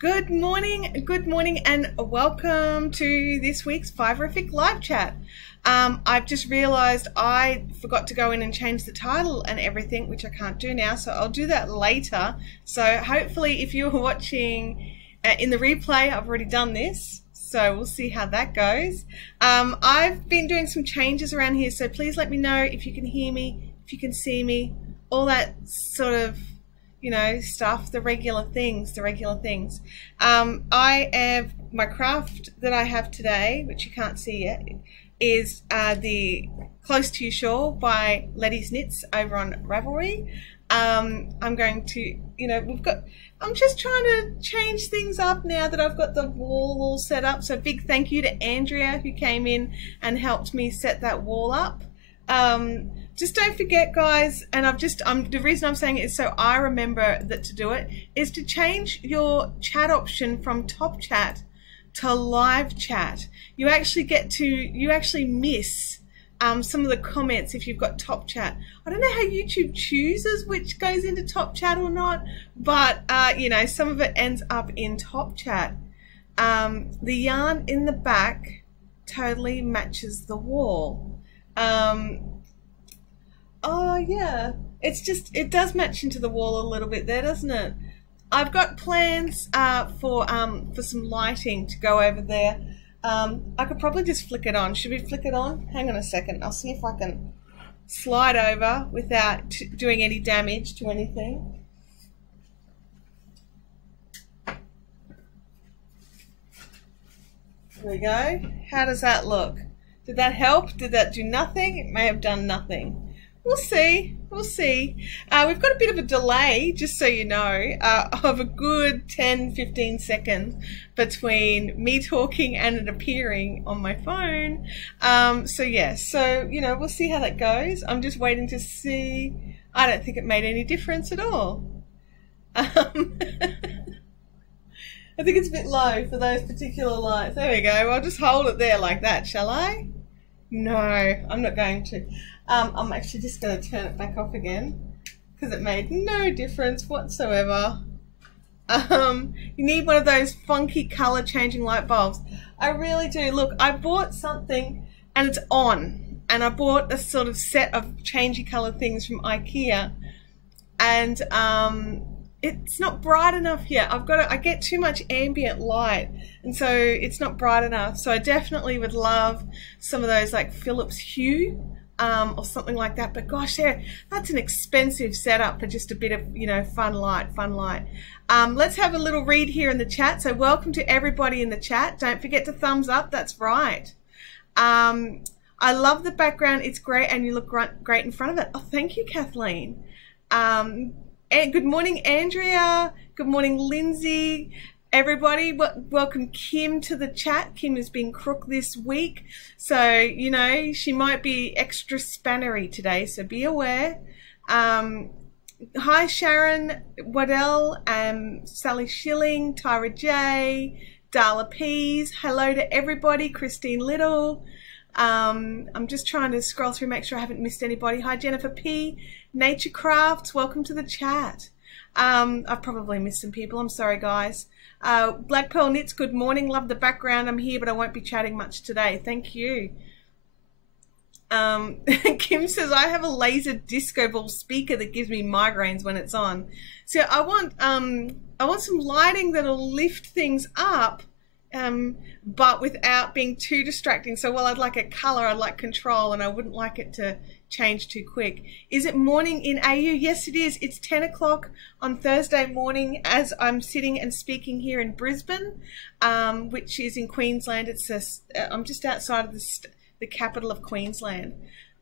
Good morning, and welcome to this week's Fiverific live chat. I've just realized I forgot to go in and change the title and everything, which I can't do now, so I'll do that later. So hopefully if you're watching in the replay, I've already done this, so we'll see how that goes. I've been doing some changes around here, so please let me know if you can hear me, if you can see me, all that sort of, you know, stuff, the regular things. I have my craft that I have today, which you can't see yet, is the Close to You Shawl by Letty's Knits over on Ravelry. I'm going to, you know, I'm just trying to change things up now that I've got the wall all set up. So big thank you to Andrea who came in and helped me set that wall up. Just don't forget, guys, and the reason I'm saying it is so I remember that to do it, is to change your chat option from top chat to live chat. You actually miss some of the comments if you've got top chat. I don't know how YouTube chooses which goes into top chat or not, but you know, some of it ends up in top chat. The yarn in the back totally matches the wall. Oh yeah, it does match into the wall a little bit there, doesn't it? I've got plans for some lighting to go over there. I could probably just flick it on. Should we flick it on? Hang on a second. I'll see if I can slide over without doing any damage to anything. There we go. How does that look? Did that help? Did that do nothing? It may have done nothing. We'll see. We'll see. We've got a bit of a delay, just so you know, of a good 10-15 seconds between me talking and it appearing on my phone. So yeah, so, you know, we'll see how that goes. I'm just waiting to see. I don't think it made any difference at all. I think it's a bit low for those particular lights. There we go. I'll just hold it there like that, shall I? No, I'm not going to. I'm actually just going to turn it back off again because it made no difference whatsoever. You need one of those funky color changing light bulbs. I really do. Look, I bought something and it's on, and I bought a sort of set of changey color things from IKEA, and it's not bright enough yet. I get too much ambient light, and so it's not bright enough. So I definitely would love some of those like Philips Hue or something like that. But gosh, yeah, that's an expensive setup for just a bit of, you know, fun light. Let's have a little read here in the chat. So welcome to everybody in the chat. Don't forget to thumbs up. That's right. I love the background. It's great, and you look great in front of it. Oh, thank you, Kathleen. And good morning, Andrea. Good morning, Lindsay. Everybody, welcome Kim to the chat. Kim has been crook this week, so, you know, she might be extra spannery today, so be aware. Hi, Sharon Waddell, Sally Schilling, Tyra J, Darla Pease. Hello to everybody. Christine Little. I'm just trying to scroll through, make sure I haven't missed anybody. Hi, Jennifer P. Nature Crafts, welcome to the chat. I've probably missed some people. I'm sorry, guys. Black Pearl Knits, good morning. Love the background. I'm here, but I won't be chatting much today. Thank you. Kim says, I have a laser disco ball speaker that gives me migraines when it's on. So I want some lighting that'll lift things up, but without being too distracting. So while I'd like a color, I'd like control, and I wouldn't like it to change too quick. Is it morning in AU? Yes, it is. It's 10 o'clock on Thursday morning as I'm sitting and speaking here in Brisbane, which is in Queensland. I'm just outside of the capital of Queensland.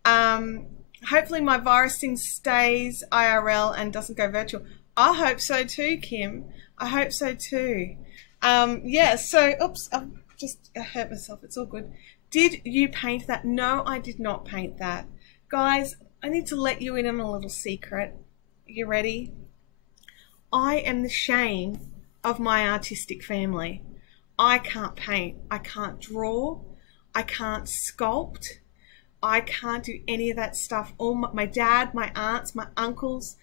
Hopefully my virus thing stays IRL and doesn't go virtual. I hope so too, Kim. I hope so too. Yeah, so, oops, I hurt myself. It's all good. Did you paint that? No, I did not paint that. Guys, I need to let you in on a little secret. You ready? I am the shame of my artistic family. I can't paint. I can't draw. I can't sculpt. I can't do any of that stuff. All my dad, my aunts, my uncles,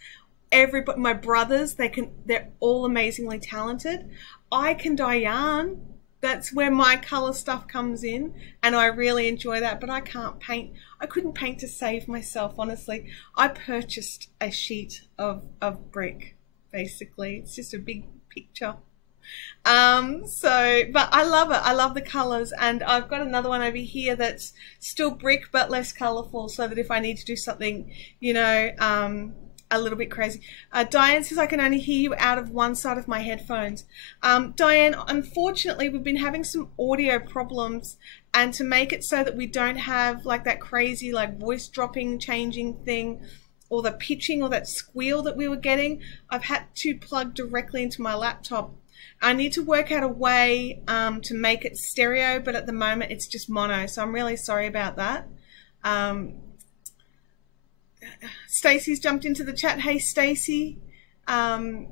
everybody, my brothers, they're all amazingly talented. I can dye yarn. That's where my color stuff comes in, and I really enjoy that, but I can't paint. I couldn't paint to save myself, honestly. I purchased a sheet of brick, basically. It's just a big picture. But I love it. I love the colors, and I've got another one over here that's still brick but less colorful, so that if I need to do something, you know, a little bit crazy. Diane says I can only hear you out of one side of my headphones. Diane, unfortunately we've been having some audio problems, and to make it so that we don't have like that crazy like voice dropping changing thing, or the pitching or that squeal that we were getting, I've had to plug directly into my laptop. I need to work out a way to make it stereo, but at the moment it's just mono, so I'm really sorry about that. Stacey's jumped into the chat. Hey Stacey, my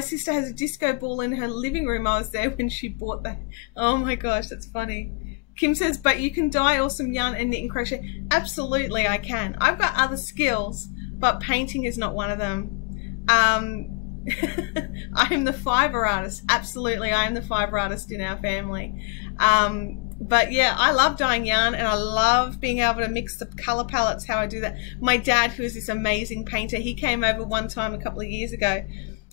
sister has a disco ball in her living room. I was there when she bought that. Oh my gosh, that's funny. Kim says, but you can dye awesome yarn and knit and crochet. Absolutely I can. I've got other skills, but painting is not one of them. I am the fiber artist. Absolutely, I am the fiber artist in our family. But yeah, I love dyeing yarn, and I love being able to mix the color palettes, how I do that. My dad, who is this amazing painter, he came over one time a couple of years ago,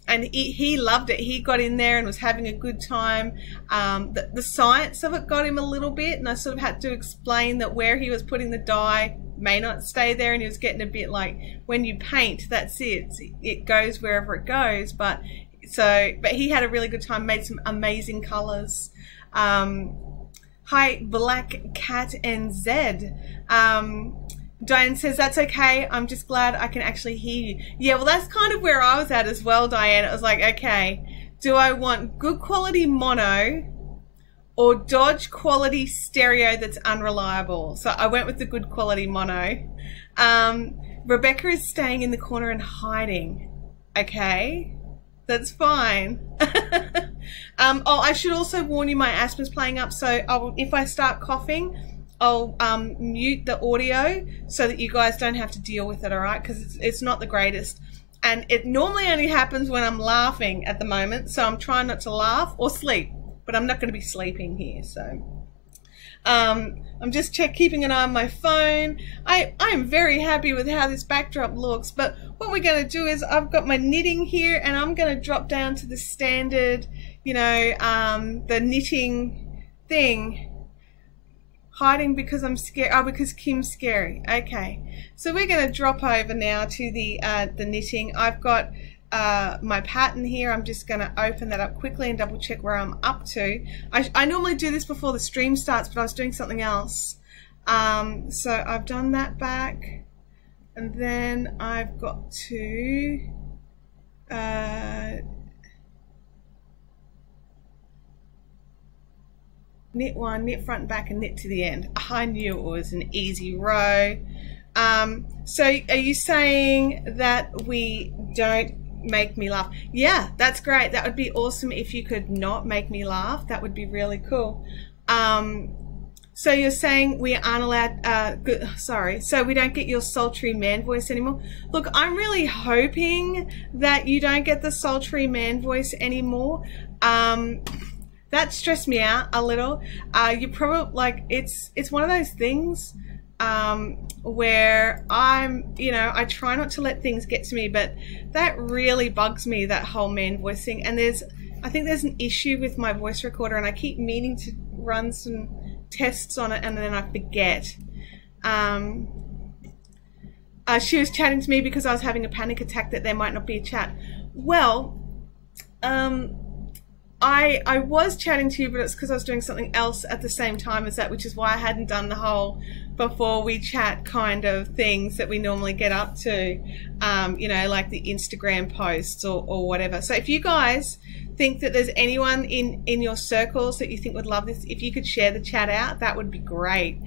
and he loved it. He got in there and was having a good time. The science of it got him a little bit, and I sort of had to explain that where he was putting the dye may not stay there, and he was getting a bit like, when you paint, that's it goes wherever it goes. But he had a really good time, made some amazing colors. Hi, Black Cat and Zed. Diane says, that's okay. I'm just glad I can actually hear you. Yeah, well, that's kind of where I was at as well, Diane. It was like, okay, do I want good quality mono or Dodge quality stereo that's unreliable? So I went with the good quality mono. Rebecca is staying in the corner and hiding. Okay, that's fine. Oh, I should also warn you, my asthma's playing up, so if I start coughing, I'll mute the audio so that you guys don't have to deal with it, all right? Because it's not the greatest. And it normally only happens when I'm laughing at the moment, so I'm trying not to laugh or sleep, but I'm not going to be sleeping here, so. I'm just keeping an eye on my phone. I'm very happy with how this backdrop looks, but what we're going to do is I've got my knitting here, and I'm going to drop down to the standard, you know, the knitting thing. Hiding because I'm scared. Oh, because Kim's scary. Okay, so we're going to drop over now to the knitting. I've got my pattern here. I'm just going to open that up quickly and double check where I'm up to. I normally do this before the stream starts, but I was doing something else. So I've done that back, and then I've got to knit one, knit front and back, and knit to the end. I knew it was an easy row. So are you saying that we don't make me laugh? Yeah, that's great. That would be awesome if you could not make me laugh. That would be really cool. So you're saying we aren't allowed, sorry, so we don't get your sultry man voice anymore? Look, I'm really hoping that you don't get the sultry man voice anymore. That stressed me out a little. You probably, like, it's one of those things where I try not to let things get to me, but that really bugs me, that whole man voice thing. And I think there's an issue with my voice recorder, and I keep meaning to run some tests on it, and then I forget. She was chatting to me because I was having a panic attack that there might not be a chat. Well, I was chatting to you, but it's because I was doing something else at the same time as that, which is why I hadn't done the whole before we chat kind of things that we normally get up to, you know, like the Instagram posts or whatever. So if you guys think that there's anyone in your circles that you think would love this, if you could share the chat out, that would be great.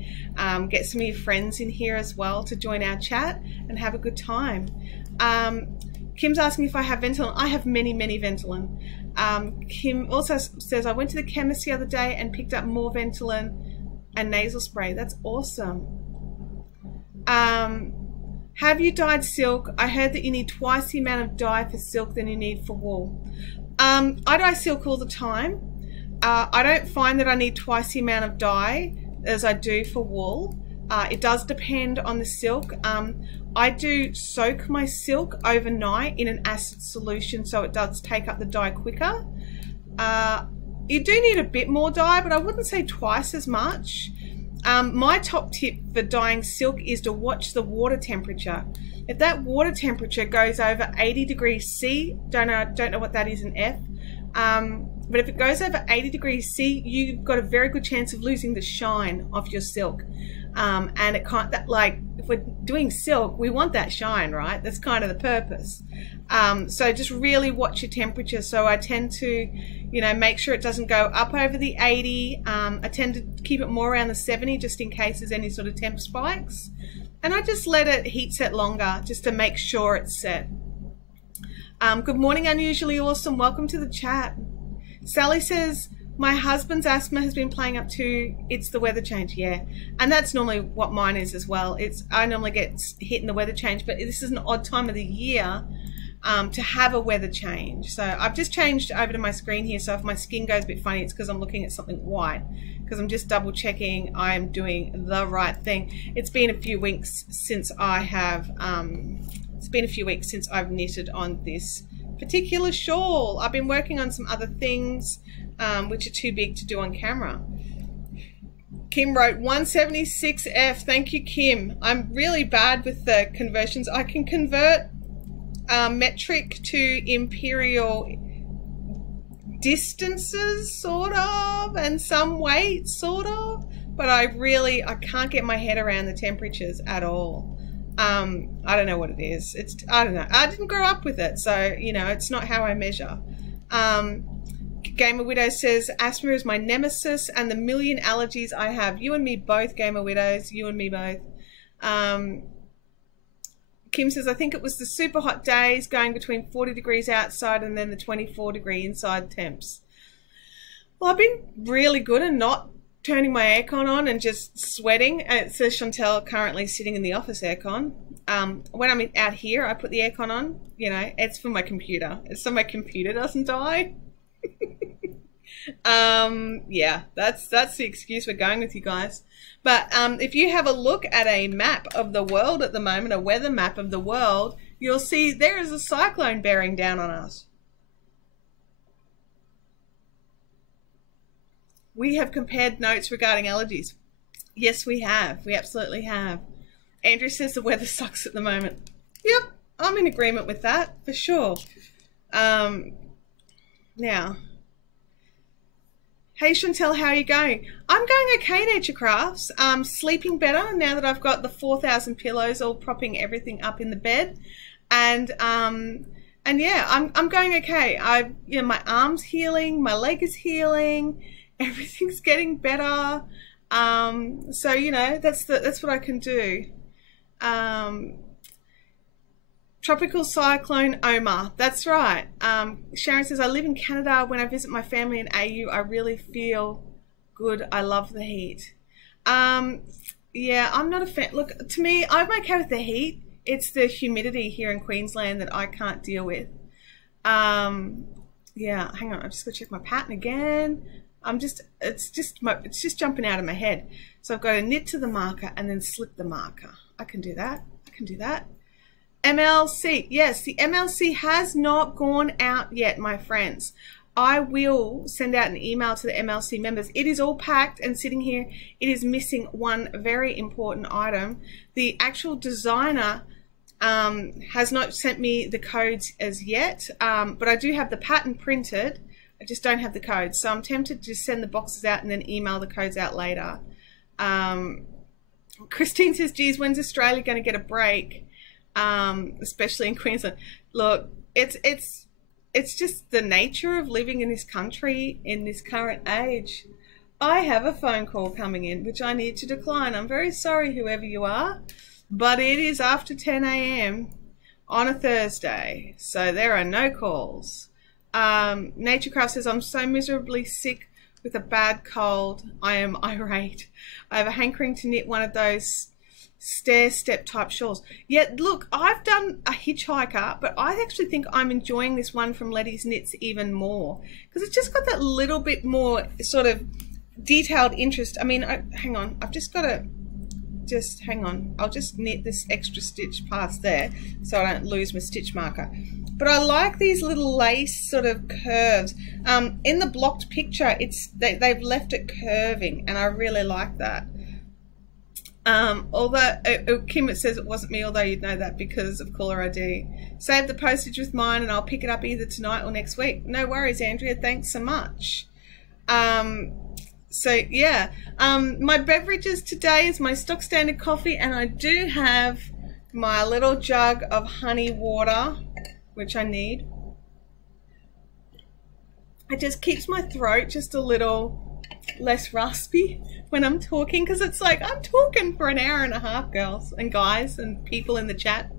Get some of your friends in here as well to join our chat and have a good time. Kim's asking if I have Ventolin. I have many Ventolin. Kim also says, I went to the chemist the other day and picked up more Ventolin and nasal spray. That's awesome. Have you dyed silk? I heard that you need twice the amount of dye for silk than you need for wool. I dye silk all the time. I don't find that I need twice the amount of dye as I do for wool. It does depend on the silk. I do soak my silk overnight in an acid solution, so it does take up the dye quicker. You do need a bit more dye, but I wouldn't say twice as much. My top tip for dyeing silk is to watch the water temperature. If that water temperature goes over 80 degrees C, don't know what that is in F, but if it goes over 80 degrees C, you've got a very good chance of losing the shine of your silk. And it can't, like, if we're doing silk, we want that shine, right? That's kind of the purpose. So just really watch your temperature. So I tend to, you know, make sure it doesn't go up over the 80. I tend to keep it more around the 70 just in case there's any sort of temp spikes. And I just let it heat set longer just to make sure it's set. Good morning, Unusually Awesome. Welcome to the chat. Sally says, my husband's asthma has been playing up too. It's the weather change. Yeah, and that's normally what mine is as well. I normally get hit in the weather change, but this is an odd time of the year to have a weather change. So I've just changed over to my screen here, so if my skin goes a bit funny, it's because I'm looking at something white, because I'm just double checking I'm doing the right thing. It's been a few weeks since I have I've knitted on this particular shawl. I've been working on some other things which are too big to do on camera. Kim wrote 176F. Thank you, Kim. I'm really bad with the conversions. I can convert metric to imperial distances, sort of, and some weight, sort of, but I can't get my head around the temperatures at all. I don't know what it is. I don't know. I didn't grow up with it, so, you know, it's not how I measure. Gamer Widow says, asthma is my nemesis and the million allergies I have. You and me both, Gamer Widows. You and me both. Kim says, I think it was the super hot days going between 40 degrees outside and then the 24-degree inside temps. Well, I've been really good at not turning my aircon on and just sweating. It says Chantel currently sitting in the office aircon. When I'm out here, I put the aircon on. You know, it's for my computer. It's so my computer doesn't die. Yeah, that's the excuse we're going with, you guys. But if you have a look at a map of the world at the moment, a weather map of the world, you'll see there is a cyclone bearing down on us. We have compared notes regarding allergies. Yes, we have. We absolutely have. Andrew says the weather sucks at the moment. Yep, I'm in agreement with that, for sure. Now, hey Chantel, how are you going? I'm going okay, Nature Crafts. Sleeping better now that I've got the 4,000 pillows all propping everything up in the bed. And yeah, I'm going okay. You know, my arm's healing, my leg is healing, everything's getting better. So, you know, that's what I can do. Tropical Cyclone Omar. That's right. Sharon says, I live in Canada. When I visit my family in AU, I really feel good. I love the heat. Yeah, I'm not a fan. Look, to me, I'm okay with the heat. It's the humidity here in Queensland that I can't deal with. Yeah, hang on. I'm just going to check my pattern again. It's just jumping out of my head. So I've got to knit to the marker and then slip the marker. I can do that. I can do that. MLC, yes, the MLC has not gone out yet, my friends. I will send out an email to the MLC members. It is all packed and sitting here. It is missing one very important item. The actual designer has not sent me the codes as yet, but I do have the pattern printed. I just don't have the codes, so I'm tempted to just send the boxes out and then email the codes out later. Christine says, geez, when's Australia going to get a break? Especially in Queensland. Look, it's just the nature of living in this country in this current age. I have a phone call coming in which I need to decline. I'm very sorry, whoever you are, but it is after 10 a.m. on a Thursday, so there are no calls. Naturecraft says, I'm so miserably sick with a bad cold. I am irate. I have a hankering to knit one of those stair step type shawls. Yeah, look, I've done a hitchhiker, but I actually think I'm enjoying this one from Letty's Knits even more because it's just got that little bit more sort of detailed interest. I mean, hang on, I've just got to hang on. I'll just knit this extra stitch past there so I don't lose my stitch marker. But I like these little lace sort of curves. In the blocked picture, they've left it curving, and I really like that. Although Kim, it says it wasn't me, although you'd know that because of caller ID. Save the postage with mine, and I'll pick it up either tonight or next week. No worries, Andrea. Thanks so much. So yeah, my beverages today is my stock standard coffee, and I do have my little jug of honey water, which I need. It just keeps my throat just a little less raspy when I'm talking, because it's like I'm talking for an hour and a half, girls and guys and people in the chat.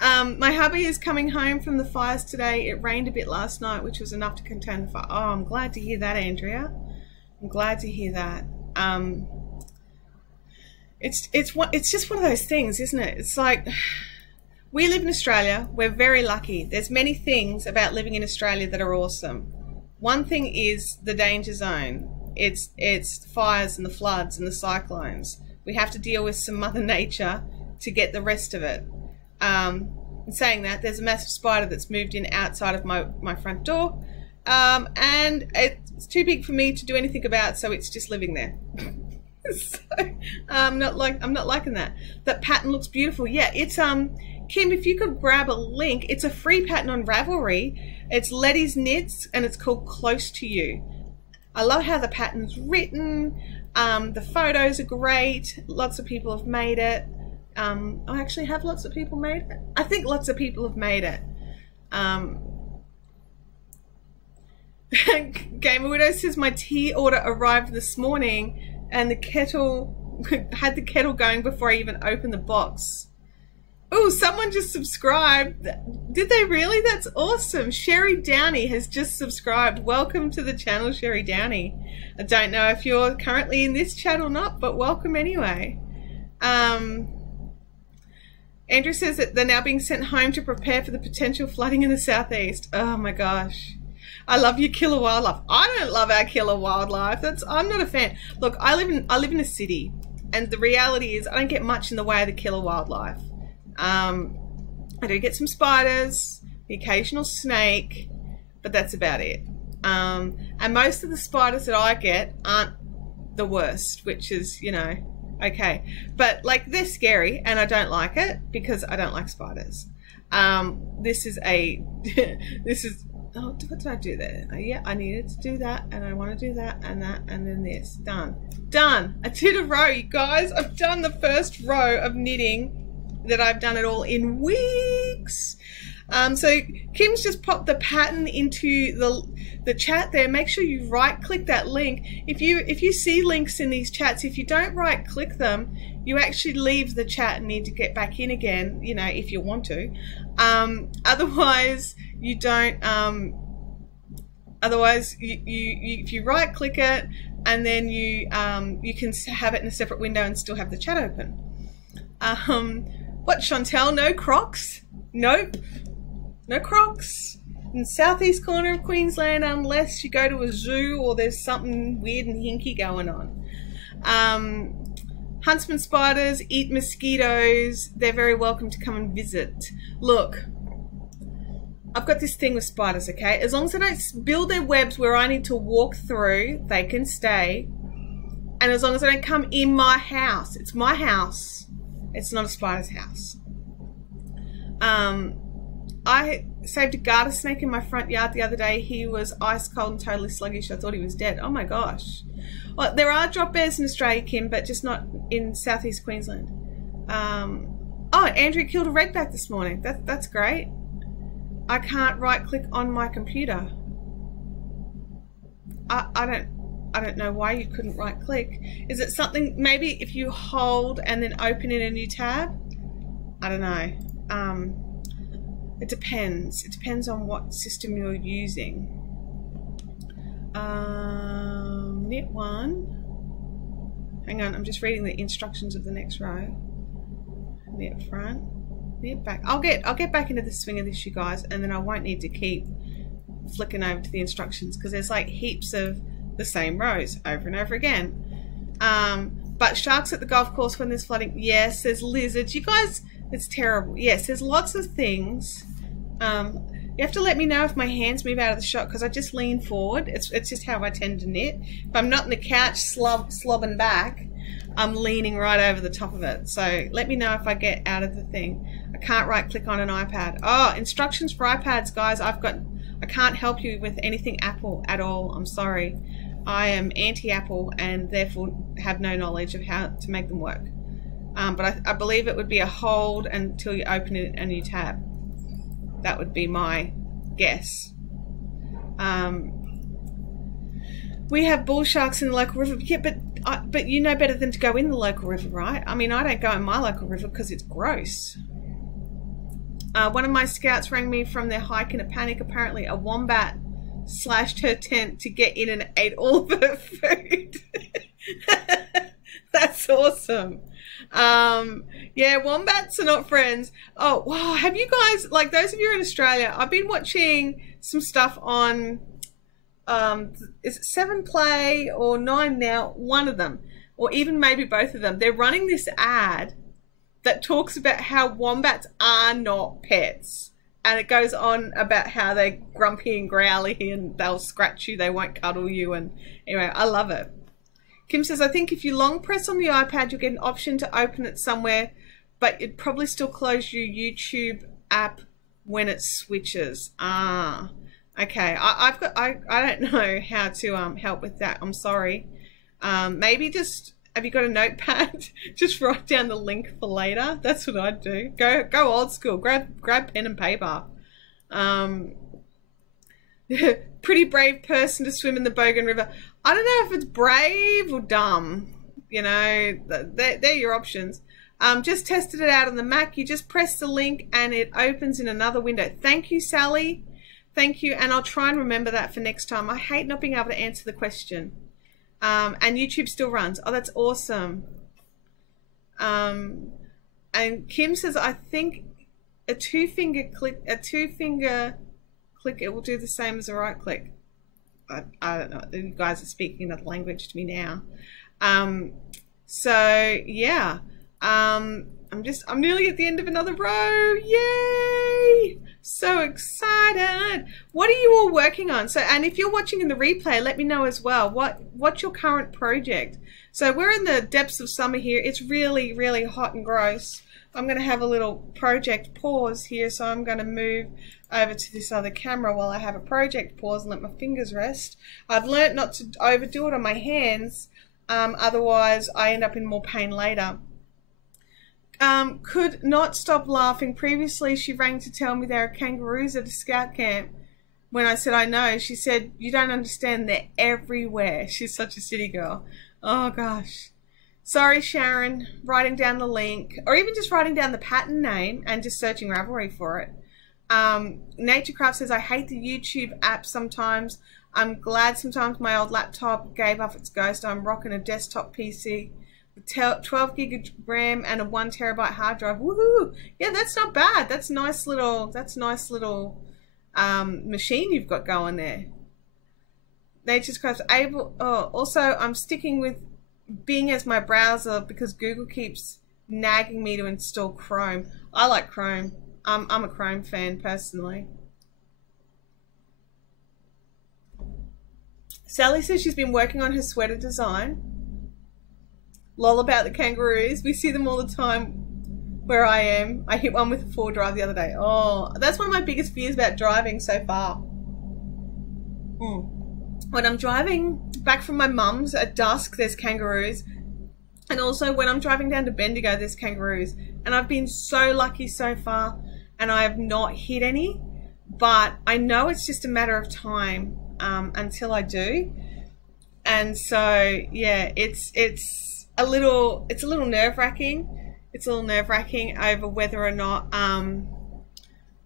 My hubby is coming home from the fires today. It rained a bit last night, which was enough to contain the fire. Oh, I'm glad to hear that, Andrea. I'm glad to hear that. It's just one of those things, isn't it? It's like, we live in Australia. We're very lucky. There's many things about living in Australia that are awesome. One thing is the danger zone. It's the fires and the floods and the cyclones. We have to deal with some Mother Nature to get the rest of it. In saying that, there's a massive spider that's moved in outside of my front door. And it's too big for me to do anything about, so it's just living there. So I'm not liking that. That pattern looks beautiful. Yeah, it's Kim, if you could grab a link, it's a free pattern on Ravelry. It's Letty's Knits, and it's called Close to You. I love how the pattern's written. The photos are great. Lots of people have made it. I actually have lots of people made it. I think lots of people have made it. Gamer Widow says my tea order arrived this morning, and the kettle had the kettle going before I even opened the box. Oh, someone just subscribed. Did they really? That's awesome. Sherry Downey has just subscribed. Welcome to the channel, Sherry Downey. I don't know if you're currently in this chat or not, but welcome anyway. Andrew says that they're now being sent home to prepare for the potential flooding in the southeast. Oh my gosh. I love your killer wildlife. I don't love our killer wildlife. I'm not a fan. Look, I live in a city, and the reality is I don't get much in the way of the killer wildlife. I do get some spiders, the occasional snake, but that's about it. And most of the spiders that I get aren't the worst, which is, you know, okay. But like, they're scary, and I don't like it because I don't like spiders. This is oh, what did I do there? Yeah, I needed to do that, and I want to do that, and then this. Done. I did a row, you guys. I've done the first row of knitting that I've done it all in weeks. So Kim's just popped the pattern into the chat there. Make sure you right click that link. If you see links in these chats, if you don't right click them, you actually leave the chat and need to get back in again, you know, if you want to. Otherwise you don't, otherwise you if you right click it, and then you can have it in a separate window and still have the chat open. What, Chantel? No Crocs? Nope. No Crocs. In the southeast corner of Queensland, unless you go to a zoo or there's something weird and hinky going on. Huntsman spiders eat mosquitoes. They're very welcome to come and visit. Look, I've got this thing with spiders, okay? As long as they don't build their webs where I need to walk through, they can stay. And as long as they don't come in my house, it's my house. It's not a spider's house. I saved a garter snake in my front yard the other day. He was ice cold and totally sluggish. I thought he was dead. Oh my gosh. Well, there are drop bears in Australia, Kim, but just not in southeast Queensland. Oh, Andrew killed a redback this morning. That's great. I can't right click on my computer. I don't know why you couldn't right click. Is it something, maybe if you hold and then open in a new tab? I don't know. It depends. It depends on what system you're using. Knit one. Hang on, I'm just reading the instructions of the next row. near front, near back. I'll get back into the swing of this, you guys, and then I won't need to keep flicking over to the instructions because there's like heaps of the same rows over and over again. But sharks at the golf course when there's flooding. Yes, there's lizards. You guys, it's terrible. Yes, there's lots of things. You have to let me know if my hands move out of the shot because I just lean forward. It's just how I tend to knit. If I'm not in the couch slobbing back, I'm leaning right over the top of it. So let me know if I get out of the thing. I can't right click on an iPad. Oh, instructions for iPads, guys. I can't help you with anything Apple at all. I'm sorry. I am anti-Apple and therefore have no knowledge of how to make them work. But I believe it would be a hold until you open it a new tab. That would be my guess. We have bull sharks in the local river. Yeah, but you know better than to go in the local river, right? I mean, I don't go in my local river because it's gross. One of my scouts rang me from their hike in a panic. Apparently a wombat slashed her tent to get in and ate all of her food. That's awesome. Yeah, wombats are not friends. Oh, wow. Have you guys, like those of you in Australia, I've been watching some stuff on, is it 7 Play or 9 Now? One of them, or even maybe both of them. They're running this ad that talks about how wombats are not pets. And it goes on about how they're grumpy and growly and they'll scratch you, they won't cuddle you. And anyway, I love it. Kim says, I think if you long press on the iPad, you'll get an option to open it somewhere, but it'd probably still close your YouTube app when it switches. Ah, okay. I don't know how to help with that. I'm sorry. Maybe just, have you got a notepad? Just write down the link for later. That's what I'd do. Go old school. Grab pen and paper. Pretty brave person to swim in the Bogan River. I don't know if it's brave or dumb. You know, they're your options. Just tested it out on the Mac. You just press the link and it opens in another window. Thank you, Sally. Thank you. And I'll try and remember that for next time. I hate not being able to answer the question. And YouTube still runs. Oh, that's awesome. And Kim says, I think a two-finger click, it will do the same as a right click. I don't know. You guys are speaking another language to me now. So yeah. I'm nearly at the end of another row. Yay! So excited. What are you all working on? So, and if you're watching in the replay, let me know as well. What's your current project? So we're in the depths of summer here. It's really, really hot and gross. I'm going to have a little project pause here. So I'm going to move over to this other camera while I have a project pause and let my fingers rest. I've learnt not to overdo it on my hands. Otherwise I end up in more pain later. Could not stop laughing. Previously she rang to tell me there are kangaroos at a scout camp. When I said I know, she said, you don't understand, they're everywhere. She's such a city girl. Oh gosh. Sorry, Sharon. Writing down the link, or even just writing down the pattern name and just searching Ravelry for it. Naturecraft says, I hate the YouTube app sometimes. I'm glad sometimes my old laptop gave up its ghost. I'm rocking a desktop PC with 12 gig of RAM and a 1 terabyte hard drive. Woohoo! Yeah, that's not bad. That's nice little machine you've got going there. Naturecraft's able. Oh, also I'm sticking with Bing as my browser because Google keeps nagging me to install Chrome. I like Chrome. I'm a Chrome fan personally. Sally says she's been working on her sweater design. Lol about the kangaroos. We see them all the time where I am. I hit one with a 4-drive the other day. Oh, that's one of my biggest fears about driving so far. When I'm driving back from my mum's at dusk, there's kangaroos. And also when I'm driving down to Bendigo, there's kangaroos. And I've been so lucky so far. And I have not hit any, but I know it's just a matter of time until I do. And so yeah, it's a little nerve-wracking. It's a little nerve-wracking over whether or not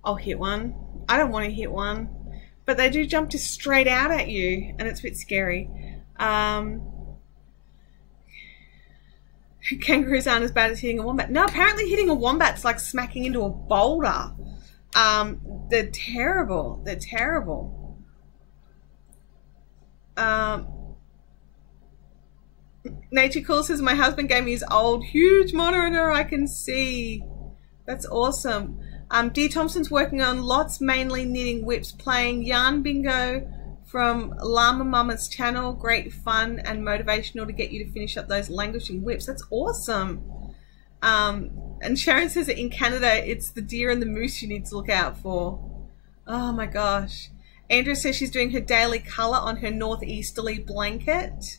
I'll hit one. I don't want to hit one, but they do jump just straight out at you, and it's a bit scary. Kangaroos aren't as bad as hitting a wombat. No, apparently hitting a wombat's like smacking into a boulder. They're terrible. They're terrible. Nature Cool says, my husband gave me his old huge monitor I can see. That's awesome. Dee Thompson's working on lots, mainly knitting whips, playing yarn bingo from Llama Mama's channel. Great fun and motivational to get you to finish up those languishing whips. That's awesome. And Sharon says that in Canada, it's the deer and the moose you need to look out for. Oh my gosh. Andrea says she's doing her daily colour on her northeasterly blanket.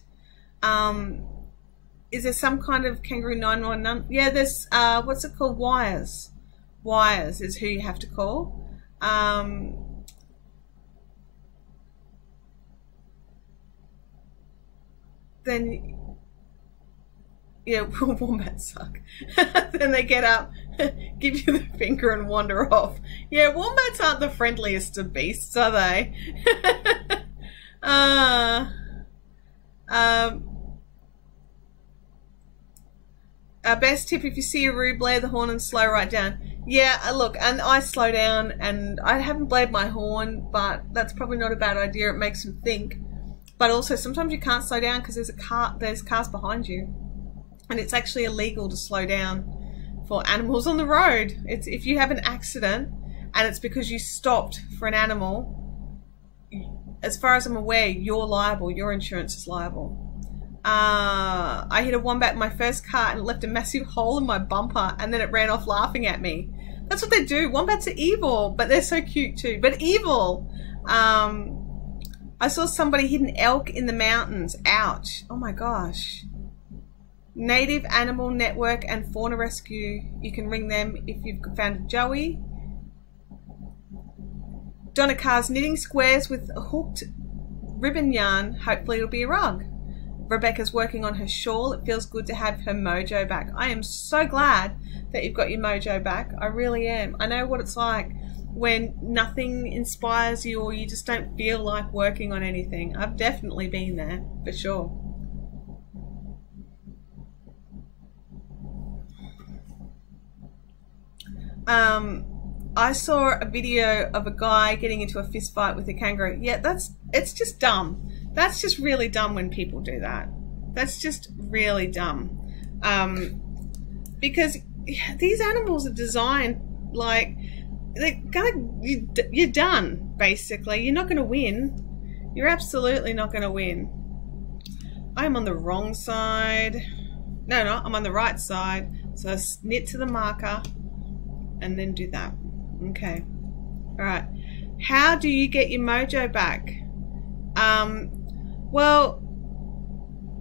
Is there some kind of kangaroo 911? Yeah, there's, what's it called? Wires. Wires is who you have to call. Then, yeah, wombats suck. Then they get up, give you the finger and wander off. Yeah, wombats aren't the friendliest of beasts, are they? Best tip, if you see a roo, blare the horn and slow right down. Yeah, look, and I slow down, and I haven't blared my horn, but that's probably not a bad idea. It makes them think. But also, sometimes you can't slow down because there's cars behind you, and it's actually illegal to slow down for animals on the road. It's if you have an accident and it's because you stopped for an animal, as far as I'm aware, you're liable. Your insurance is liable. I hit a wombat in my first car and it left a massive hole in my bumper, and then it ran off laughing at me. That's what they do. Wombats are evil, but they're so cute too. But evil. I saw somebody hit an elk in the mountains. Ouch. Oh my gosh. Native Animal Network and Fauna Rescue. You can ring them if you've found a joey. Donna Carr's knitting squares with a hooked ribbon yarn. Hopefully it'll be a rug. Rebecca's working on her shawl. It feels good to have her mojo back. I am so glad that you've got your mojo back. I really am. I know what it's like when nothing inspires you or you just don't feel like working on anything. I've definitely been there, for sure. I saw a video of a guy getting into a fist fight with a kangaroo. Yeah, it's just dumb. That's just really dumb when people do that. That's just really dumb. Because these animals are designed like, you're done, basically. You're not going to win. You're absolutely not going to win. I'm on the wrong side. No, I'm on the right side. So I knit to the marker and then do that. Okay. All right. How do you get your mojo back? Well,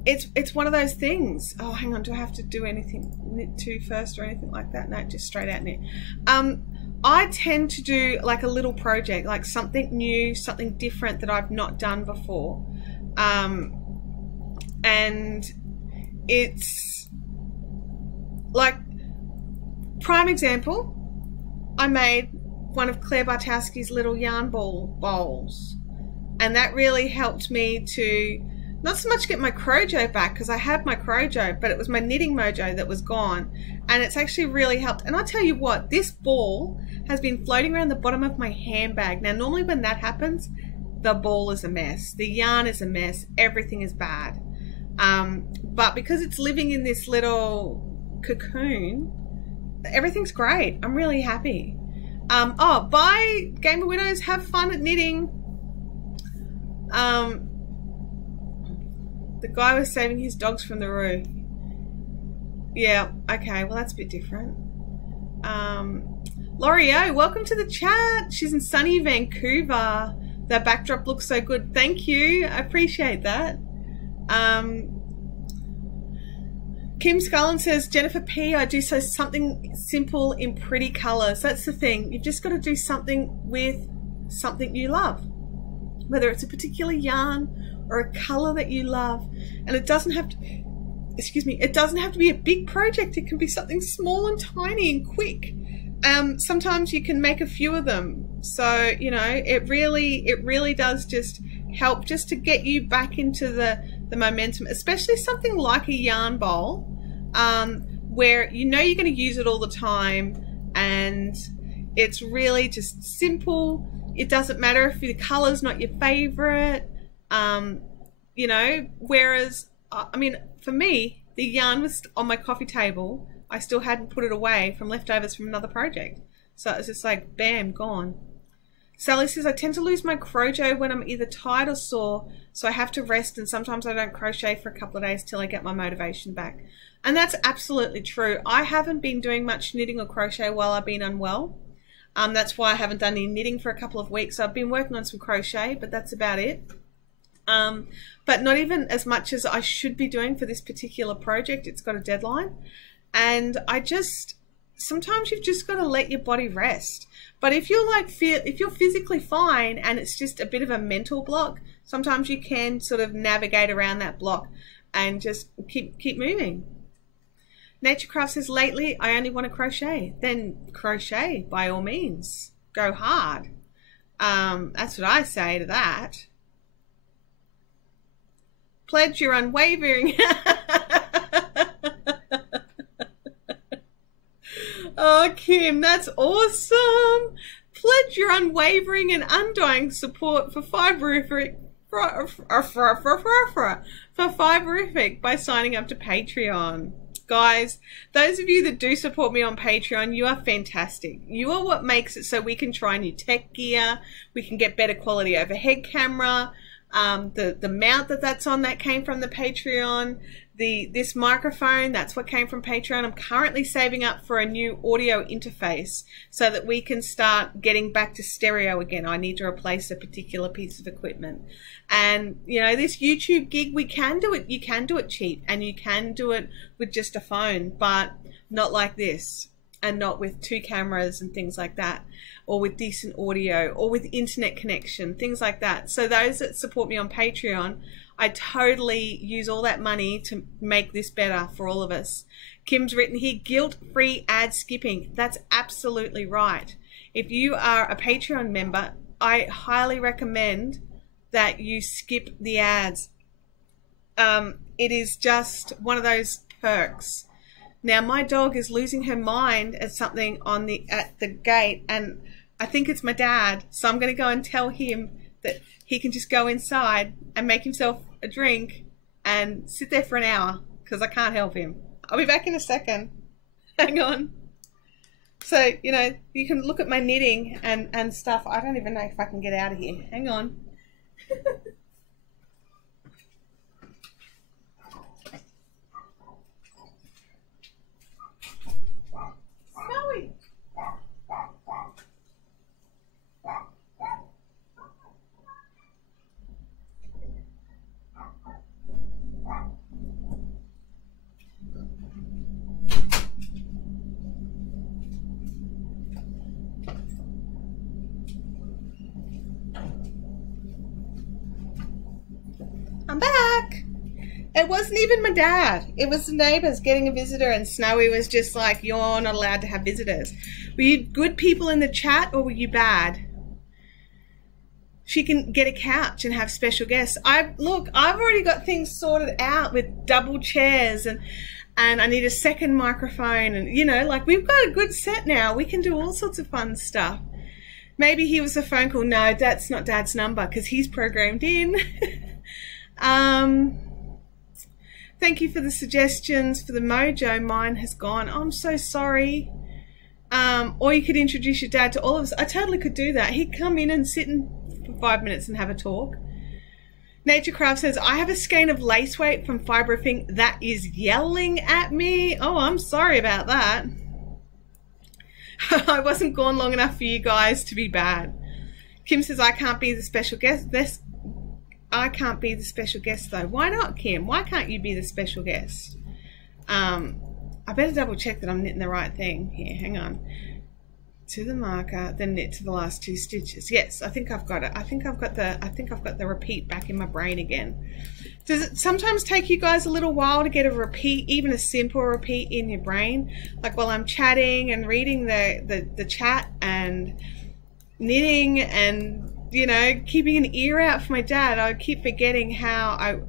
it's one of those things. Oh, hang on. Do I have to do anything? Knit two first or anything like that? No, just straight out knit. I tend to do like a little project, like something new, something different that I've not done before. And it's like, prime example, I made one of Claire Bartowski's little yarn bowls. And that really helped me to not so much get my crojo back, because I had my crojo, but it was my knitting mojo that was gone. And it's actually really helped. And I'll tell you what, this ball has been floating around the bottom of my handbag. Now, normally when that happens, the ball is a mess. The yarn is a mess. Everything is bad. But because it's living in this little cocoon, everything's great. I'm really happy. Oh, bye, Gamer Widows. Have fun at knitting. The guy was saving his dogs from the roo. Yeah, okay, well that's a bit different. L'Oreal, welcome to the chat. She's in sunny Vancouver. That backdrop looks so good. Thank you, I appreciate that. Kim Scullen says, Jennifer P, I do something simple in pretty colours. That's the thing. You've just got to do something with something you love. Whether it's a particular yarn or a colour that you love. And it doesn't have to, excuse me, it doesn't have to be a big project. It can be something small and tiny and quick. Sometimes you can make a few of them. So, you know, it really does just help just to get you back into the momentum, especially something like a yarn bowl. where you know you're going to use it all the time, and it's really just simple. It doesn't matter if the color's not your favorite, you know, whereas, I mean, for me, the yarn was on my coffee table. I still hadn't put it away from leftovers from another project. So it's just like, bam, gone. Sally says, I tend to lose my crochet when I'm either tired or sore, so I have to rest, and sometimes I don't crochet for a couple of days till I get my motivation back. And that's absolutely true. I haven't been doing much knitting or crochet while I've been unwell. That's why I haven't done any knitting for a couple of weeks. So I've been working on some crochet, but that's about it. But not even as much as I should be doing for this particular project. It's got a deadline. And sometimes you've just got to let your body rest. But if you're if you're physically fine and it's just a bit of a mental block, sometimes you can sort of navigate around that block and just keep moving. Naturecraft says, lately I only want to crochet. Then crochet, by all means. Go hard. That's what I say to that. Pledge your unwavering. Oh, Kim, that's awesome. Pledge your unwavering and undying support for Fiberific by signing up to Patreon. Guys, those of you that do support me on Patreon, you are fantastic. You are what makes it so we can try new tech gear, we can get better quality overhead camera. The mount that's on, that came from the Patreon. This microphone, that's what came from Patreon. I'm currently saving up for a new audio interface so that we can start getting back to stereo again. I need to replace a particular piece of equipment. And, you know, this YouTube gig, we can do it. You can do it cheap, and you can do it with just a phone, but not like this, and not with 2 cameras and things like that, or with decent audio, or with internet connection, things like that. So those that support me on Patreon, I totally use all that money to make this better for all of us. Kim's written here, guilt-free ad skipping. That's absolutely right. If you are a Patreon member, I highly recommend that you skip the ads. It is just one of those perks. Now, my dog is losing her mind at something at the gate, and I think it's my dad, so I'm going to go and tell him that he can just go inside and make himself a drink and sit there for an hour, because I can't help him. I'll be back in a second. Hang on. So, you know, you can look at my knitting and stuff. I don't even know if I can get out of here. Hang on. Snowy. I'm back. It wasn't even my dad. It was the neighbors getting a visitor, and Snowy was just like, you're not allowed to have visitors. Were you good people in the chat, or were you bad? She can get a couch and have special guests. Look, I've already got things sorted out with double chairs, and I need a second microphone, and you know, like, we've got a good set now. We can do all sorts of fun stuff. Maybe he was a phone call. No, that's not Dad's number, because he's programmed in. Thank you for the suggestions for the mojo. Mine has gone. Oh, I'm so sorry. Or you could introduce your dad to all of us. I totally could do that. He'd come in and sit for 5 minutes and have a talk. Naturecraft says, I have a skein of lace weight from Fiberific that is yelling at me. Oh, I'm sorry about that. I wasn't gone long enough for you guys to be bad. Kim says, I can't be the special guest. I can't be the special guest though. Why not, Kim? Why can't you be the special guest? I better double check that I'm knitting the right thing here. Hang on. To the marker, then knit to the last 2 stitches. Yes, I think I've got it. I think I've got the repeat back in my brain again. Does it sometimes take you guys a little while to get a repeat, even a simple repeat in your brain? Like while I'm chatting and reading the chat and knitting and, you know, keeping an ear out for my dad, I keep forgetting how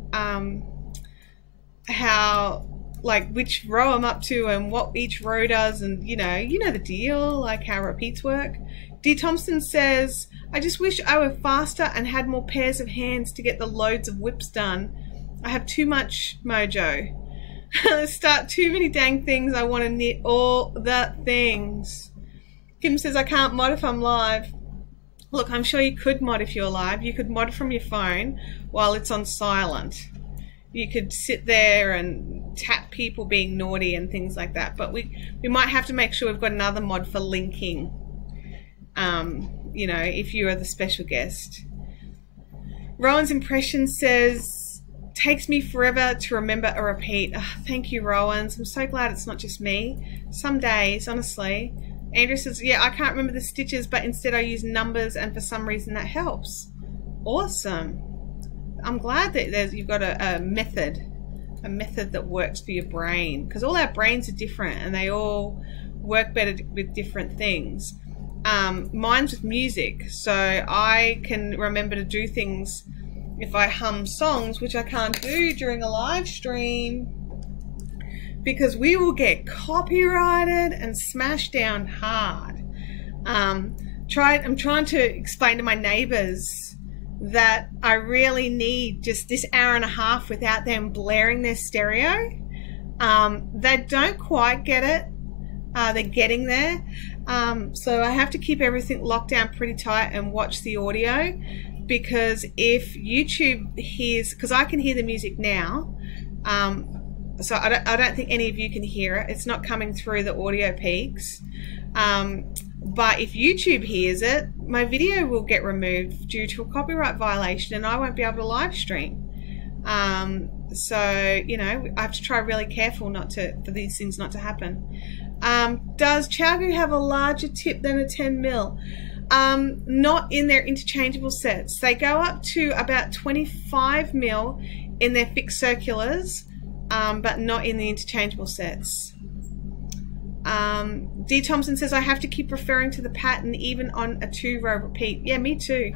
like which row I'm up to and what each row does, and you know the deal, like how repeats work. D. Thompson says, I just wish I were faster and had more pairs of hands to get the loads of whips done. I have too much mojo. Start too many dang things. I want to knit all the things. Kim says, I can't mod if I'm live. Look, I'm sure you could mod if you're live. You could mod from your phone while it's on silent. You could sit there and tap people being naughty and things like that. But we might have to make sure we've got another mod for linking. You know, if you are the special guest. Rowan's impression says, takes me forever to remember a repeat. Oh, thank you, Rowan's. I'm so glad it's not just me. Some days, honestly. Andrew says, yeah, I can't remember the stitches, but instead I use numbers, and for some reason that helps. Awesome. I'm glad that you've got a method that works for your brain, because all our brains are different and they all work better with different things. Mine's with music, so I can remember to do things if I hum songs, which I can't do during a live stream because we will get copyrighted and smashed down hard. I'm trying to explain to my neighbors that I really need just this hour and a half without them blaring their stereo. They don't quite get it. They're getting there. So I have to keep everything locked down pretty tight and watch the audio, because if YouTube hears, because I can hear the music now, so I don't think any of you can hear it. It's not coming through the audio peaks. But if YouTube hears it, my video will get removed due to a copyright violation and I won't be able to live stream. So, you know, I have to try really careful for these things not to happen. Does Chowgu have a larger tip than a 10 mil? Not in their interchangeable sets. They go up to about 25 mil in their fixed circulars, but not in the interchangeable sets. D. Thompson says, I have to keep referring to the pattern even on a 2-row repeat. Yeah, me too.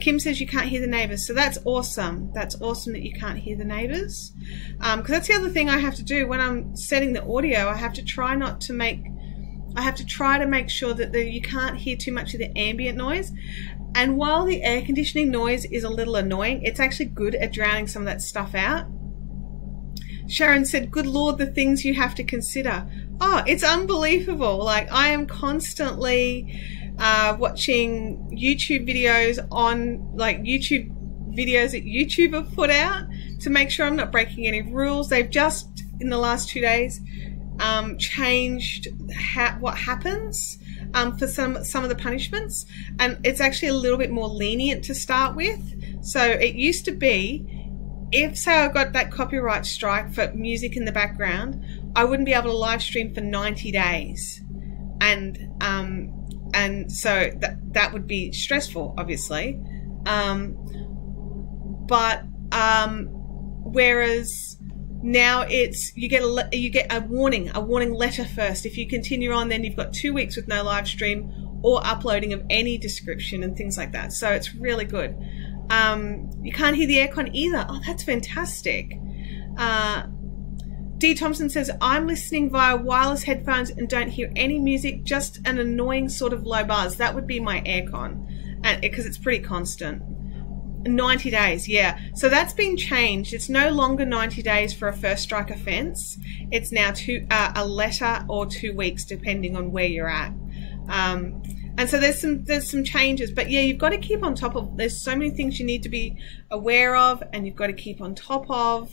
Kim says you can't hear the neighbors, so that's awesome. That's awesome that you can't hear the neighbors. Because that's the other thing I have to do when I'm setting the audio. I have to try to make sure that you can't hear too much of the ambient noise. And while the air conditioning noise is a little annoying, it's actually good at drowning some of that stuff out. Sharon said, good Lord, the things you have to consider. Oh, it's unbelievable. Like, I am constantly watching YouTube videos that YouTube have put out to make sure I'm not breaking any rules. They've just, in the last 2 days, changed what happens for some of the punishments, and it's actually a little bit more lenient to start with. So it used to be, if say I got that copyright strike for music in the background, I wouldn't be able to live stream for 90 days, and so that would be stressful, obviously. Whereas now you get a warning letter first. If you continue on, then you've got 2 weeks with no live stream or uploading of any description and things like that. So it's really good. You can't hear the aircon either. Oh, that's fantastic. D. Thompson says, I'm listening via wireless headphones and don't hear any music, just an annoying sort of low buzz. That would be my aircon, and because it's pretty constant. 90 days, yeah. So that's been changed. It's no longer 90 days for a first strike offence. It's now a letter or 2 weeks, depending on where you're at. And so there's some changes, but yeah, you've got to keep on top of. There's so many things you need to be aware of, and you've got to keep on top of.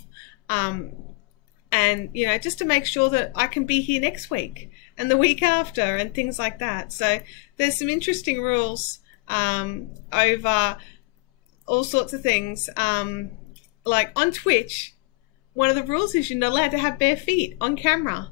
And, you know, just to make sure that I can be here next week and the week after and things like that. So there's some interesting rules over all sorts of things. Like on Twitch, one of the rules is you're not allowed to have bare feet on camera.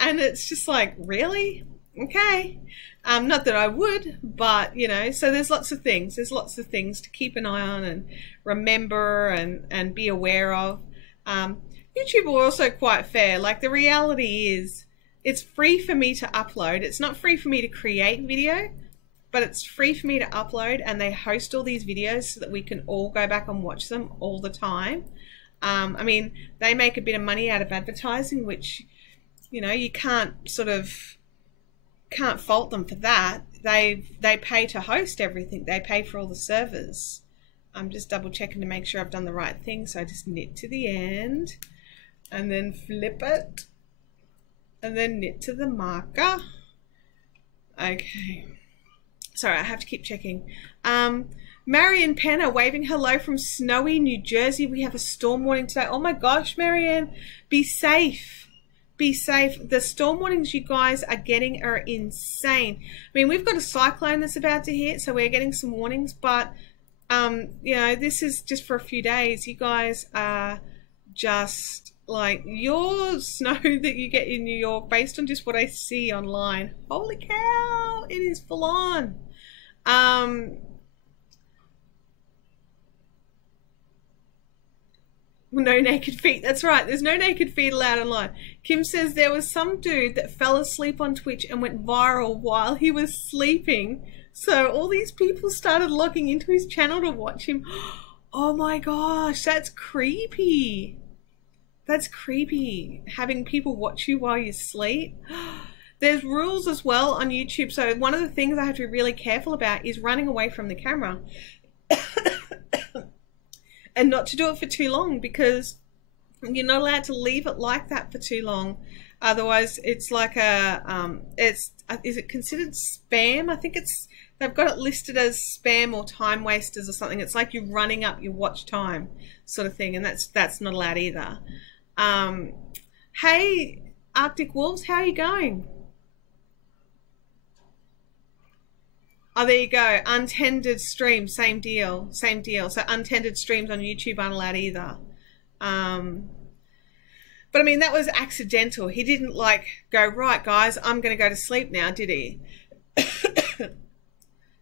And it's just like, really? Okay. Not that I would, but, you know, so there's lots of things. There's lots of things to keep an eye on and remember and be aware of. YouTube are also quite fair. Like, the reality is it's free for me to upload. It's not free for me to create video, but it's free for me to upload, and they host all these videos so that we can all go back and watch them all the time. I mean, they make a bit of money out of advertising, which, you know, you can't fault them for that. They pay to host everything. They pay for all the servers. I'm just double checking to make sure I've done the right thing. So I just knit to the end and then flip it and then knit to the marker. Okay. Sorry, I have to keep checking. Marianne Penner waving hello from snowy New Jersey. We have a storm warning today. Oh my gosh, Marianne, be safe. Be safe. The storm warnings you guys are getting are insane. I mean, we've got a cyclone that's about to hit, so we're getting some warnings, but you know, this is just for a few days. You guys are just like, your snow that you get in New York, based on just what I see online, holy cow, it is full on. No naked feet. That's right. There's no naked feet allowed online. Kim says there was some dude that fell asleep on Twitch and went viral while he was sleeping. So all these people started logging into his channel to watch him. Oh my gosh, that's creepy. That's creepy. Having people watch you while you sleep. There's rules as well on YouTube. So one of the things I have to be really careful about is running away from the camera. And not to do it for too long, because you're not allowed to leave it like that for too long. Otherwise, it's like a, is it considered spam? I think they've got it listed as spam or time wasters or something. It's like you're running up your watch time sort of thing, and that's not allowed either. Hey, Arctic Wolves, how are you going? Oh, there you go. Untended streams, same deal, same deal. So untended streams on YouTube aren't allowed either. But I mean, that was accidental. He didn't like go, right, guys, I'm going to go to sleep now, did he?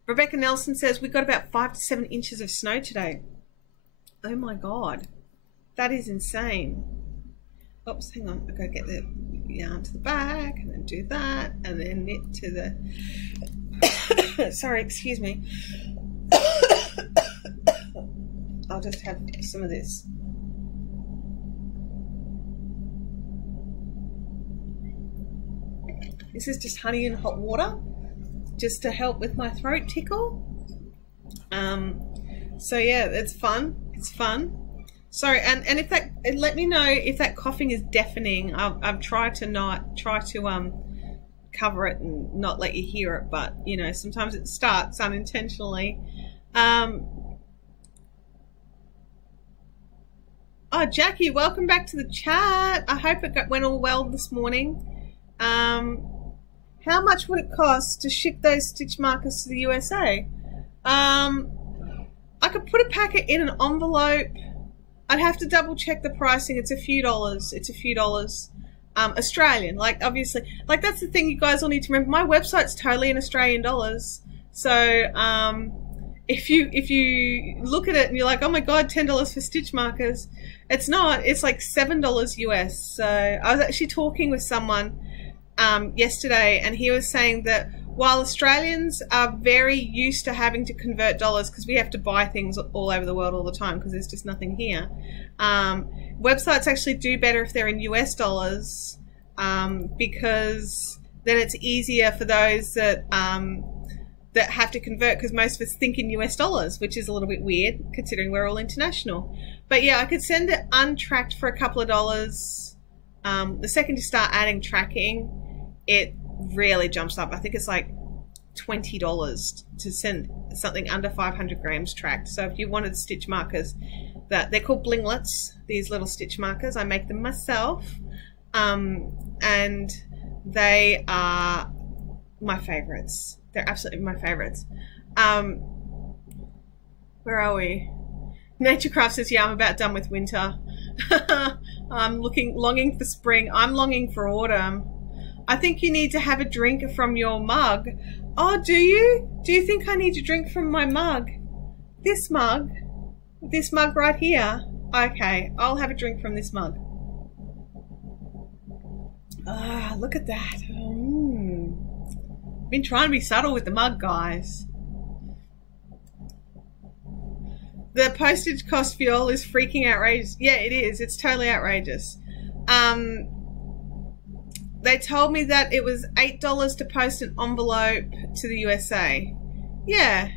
Rebecca Nelson says, we got about 5 to 7 inches of snow today. Oh my God. That is insane. Oops, hang on. I've got to get the yarn to the back and then do that and then knit to the... Sorry, excuse me. I'll just have some of this. This is just honey and hot water, just to help with my throat tickle. So yeah, it's fun. It's fun. Sorry, and if that, let me know if that coughing is deafening. I've tried to cover it and not let you hear it, but you know, sometimes it starts unintentionally. Oh, Jackie, welcome back to the chat. I hope it went all well this morning. How much would it cost to ship those stitch markers to the USA? I could put a packet in an envelope. I'd have to double check the pricing. It's a few dollars. It's a few dollars. Australian, like, obviously, like, that's the thing you guys all need to remember. My website's totally in Australian dollars. So if you look at it and you're like, oh my God, $10 for stitch markers, it's not. It's like $7 US. So I was actually talking with someone yesterday, and he was saying that while Australians are very used to having to convert dollars, because we have to buy things all over the world all the time because there's just nothing here, websites actually do better if they're in US dollars, because then it's easier for those that have to convert, because most of us think in US dollars, which is a little bit weird considering we're all international. But yeah, I could send it untracked for a couple of dollars. The second you start adding tracking, it really jumps up. I think it's like $20 to send something under 500 grams tracked. So if you wanted stitch markers, that they're called blinglets, these little stitch markers. I make them myself, and they are my favorites. They're absolutely my favorites. Where are we? Naturecraft says, yeah, I'm about done with winter. I'm longing for spring. I'm longing for autumn. I think you need to have a drink from your mug. Oh, do you? Do you think I need to drink from my mug? This mug? This mug right here? Okay, I'll have a drink from this mug. Ah, look at that. Been trying to be subtle with the mug, guys. The postage cost for y'all is freaking outrageous. Yeah, it is. It's totally outrageous. They told me that it was $8 to post an envelope to the USA. Yeah.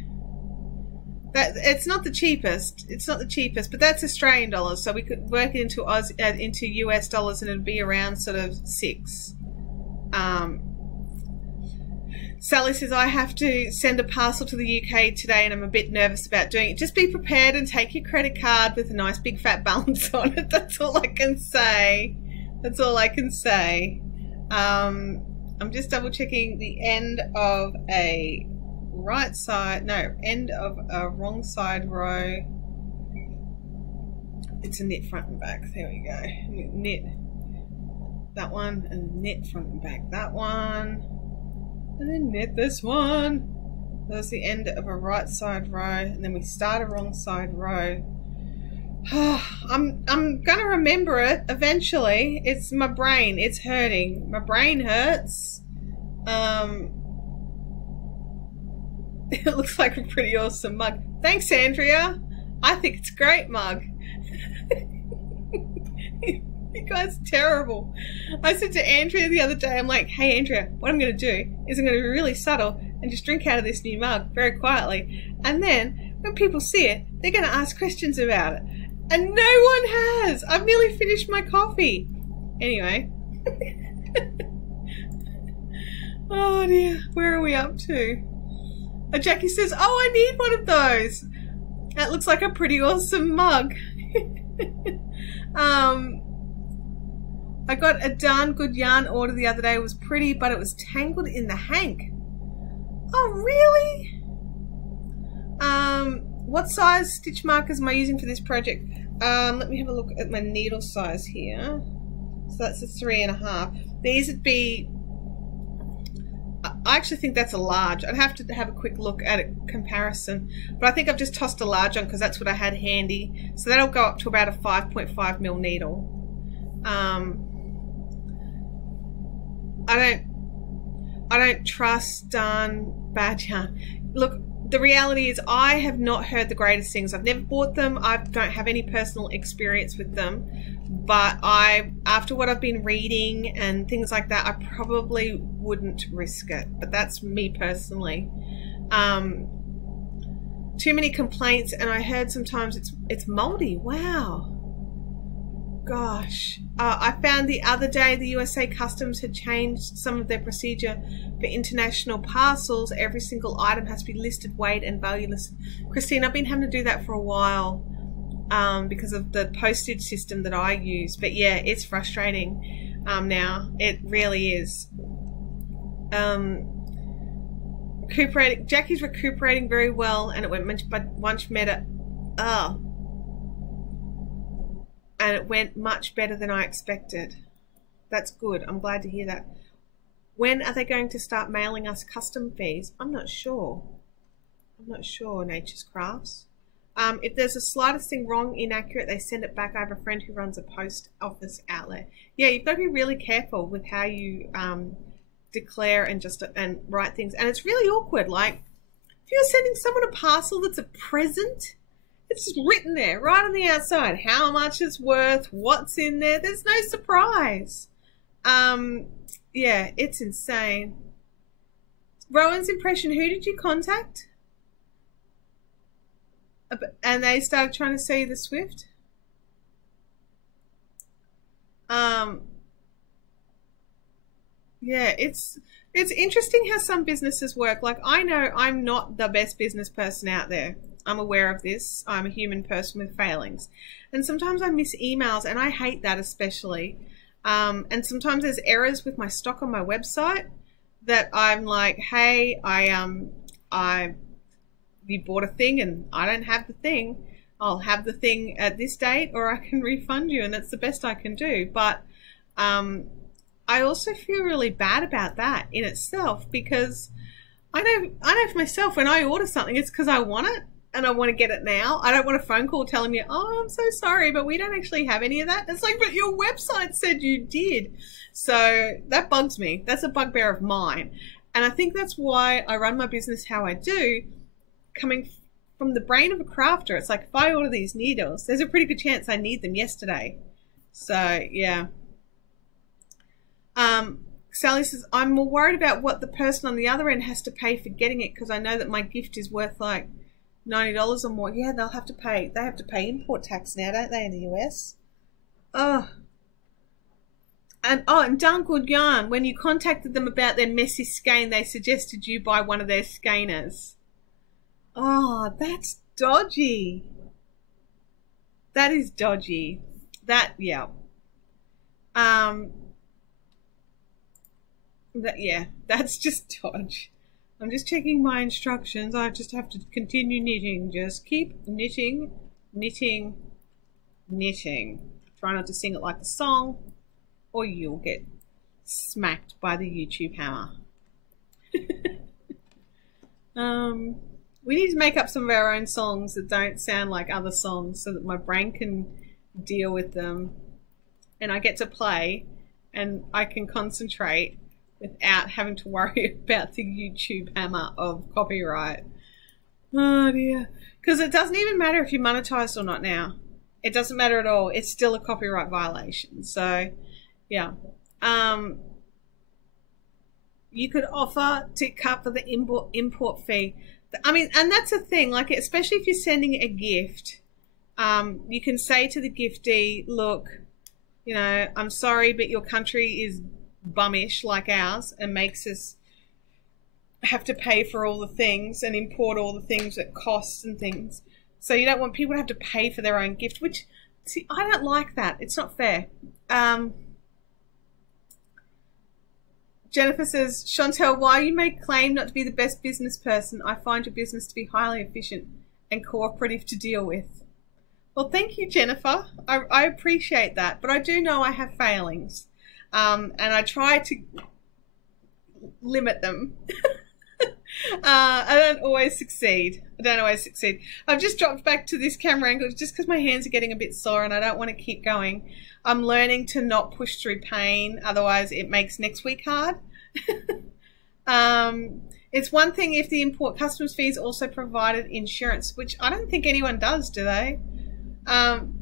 It's not the cheapest. It's not the cheapest, but that's Australian dollars, so we could work it into US dollars, and it'd be around sort of $6. Sally says, I have to send a parcel to the UK today and I'm a bit nervous about doing it. Just be prepared and take your credit card with a nice big fat balance on it. That's all I can say. That's all I can say. I'm just double checking the end of a end of a wrong side row. It's a knit front and back. There we go. Knit that one and knit front and back that one. And then knit this one. That's the end of a right side row, and then we start a wrong side row. I'm gonna remember it eventually. It's my brain. It's hurting. My brain hurts. It looks like a pretty awesome mug. Thanks, Andrea. I think it's a great mug. You guys are terrible. I said to Andrea the other day, I'm like, hey Andrea, what I'm going to do is I'm going to be really subtle and just drink out of this new mug very quietly. And then when people see it, they're going to ask questions about it. And no one has. I've nearly finished my coffee. Anyway. Oh dear, where are we up to? Jackie says, oh, I need one of those. That looks like a pretty awesome mug. I got a darn good yarn order the other day. It was pretty, but it was tangled in the hank. Oh, really? What size stitch markers am I using for this project? Let me have a look at my needle size here. So that's a 3.5. These would be, I actually think that's a large. I'd have to have a quick look at a comparison, but I think I've just tossed a large on because that's what I had handy. So that'll go up to about a 5.5mm needle. I don't trust darn bad yarn. Look, the reality is I have not heard the greatest things. I've never bought them. I don't have any personal experience with them, but after what I've been reading and things like that, I probably wouldn't risk it. But that's me personally. Too many complaints, and I heard sometimes it's moldy. Wow. Gosh. I found the other day the USA Customs had changed some of their procedure for international parcels. Every single item has to be listed, weighed, and value listed. Christine, I've been having to do that for a while because of the postage system that I use. But yeah, it's frustrating now. It really is. Jackie's recuperating very well, and it went much better. And it went much better than I expected. That's good. I'm glad to hear that. When are they going to start mailing us custom fees? I'm not sure. I'm not sure, Nature's Crafts. If there's the slightest thing wrong, inaccurate, they send it back. I have a friend who runs a post office outlet. Yeah, you've got to be really careful with how you declare and write things. And it's really awkward. Like, if you're sending someone a parcel that's a present, it's just written there right on the outside how much it's worth, what's in there. There's no surprise. Yeah, it's insane. Rowan's impression, who did you contact? And they started trying to sell you the Swift? Yeah, it's interesting how some businesses work. Like, I know I'm not the best business person out there. I'm aware of this. I'm a human person with failings. And sometimes I miss emails, and I hate that especially. And sometimes there's errors with my stock on my website that I'm like, hey, you bought a thing and I don't have the thing. I'll have the thing at this date, or I can refund you, and that's the best I can do. But I also feel really bad about that in itself, because I know for myself, when I order something, it's because I want it and I want to get it now. I don't want a phone call telling me, oh, I'm so sorry, but we don't actually have any of that. It's like, but your website said you did. So that bugs me. That's a bugbear of mine. And I think that's why I run my business how I do, coming from the brain of a crafter. It's like, if I order these needles, there's a pretty good chance I need them yesterday. So yeah. Sally says, I'm more worried about what the person on the other end has to pay for getting it, because I know that my gift is worth like $90 or more. Yeah, they'll have to pay. They have to pay import tax now, don't they, in the US? Oh. And Darn Good Yarn, when you contacted them about their messy skein, they suggested you buy one of their skeiners. Oh, that's dodgy. That is dodgy. That, yeah. Yeah, that's just dodge. I'm just checking my instructions. I just have to continue knitting. Just keep knitting, knitting, knitting. Try not to sing it like a song, or you'll get smacked by the YouTube hammer. We need to make up some of our own songs that don't sound like other songs so that my brain can deal with them and I get to play and I can concentrate without having to worry about the YouTube hammer of copyright. Oh dear. Because it doesn't even matter if you're monetized or not now. It doesn't matter at all. It's still a copyright violation. So, yeah. You could offer to cover the import fee. I mean, and that's a thing. Like, especially if you're sending a gift, you can say to the giftee, look, you know, I'm sorry, but your country is bummish like ours and makes us have to pay for all the things and import all the things at costs and things. So you don't want people to have to pay for their own gift, which, see, I don't like that. It's not fair. Jennifer says, Chantel, while you may claim not to be the best business person, I find your business to be highly efficient and cooperative to deal with. Well, thank you, Jennifer. I appreciate that, but I do know I have failings. And I try to limit them. I don't always succeed. I've just dropped back to this camera angle just because my hands are getting a bit sore and I don't want to keep going. I'm learning to not push through pain, otherwise it makes next week hard. It's one thing if the import customs fees also provided insurance, which I don't think anyone does, do they?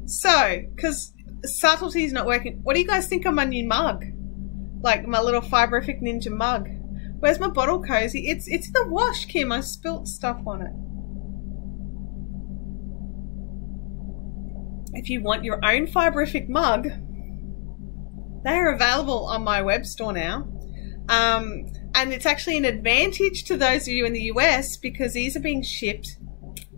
So, because subtlety is not working. What do you guys think of my new mug? Like my little Fiberific Ninja mug. Where's my bottle cozy? It's in the wash, Kim. I spilt stuff on it. If you want your own Fiberific mug, they are available on my web store now. And it's actually an advantage to those of you in the US because these are being shipped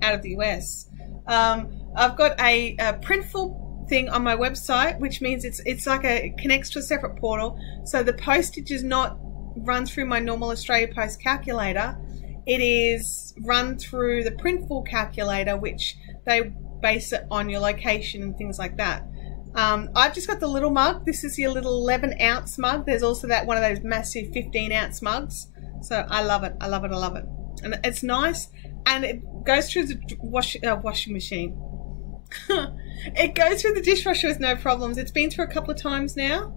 out of the US. I've got a printful thing on my website, which means it's like it connects to a separate portal. So the postage is not run through my normal Australia Post calculator. It is run through the Printful calculator, which they base it on your location and things like that. I've just got the little mug. This is your little 11-ounce mug. There's also that one of those massive 15-ounce mugs. So I love it. I love it. I love it. And it's nice. And it goes through the washing machine. It goes through the dishwasher with no problems. It's been through a couple of times now.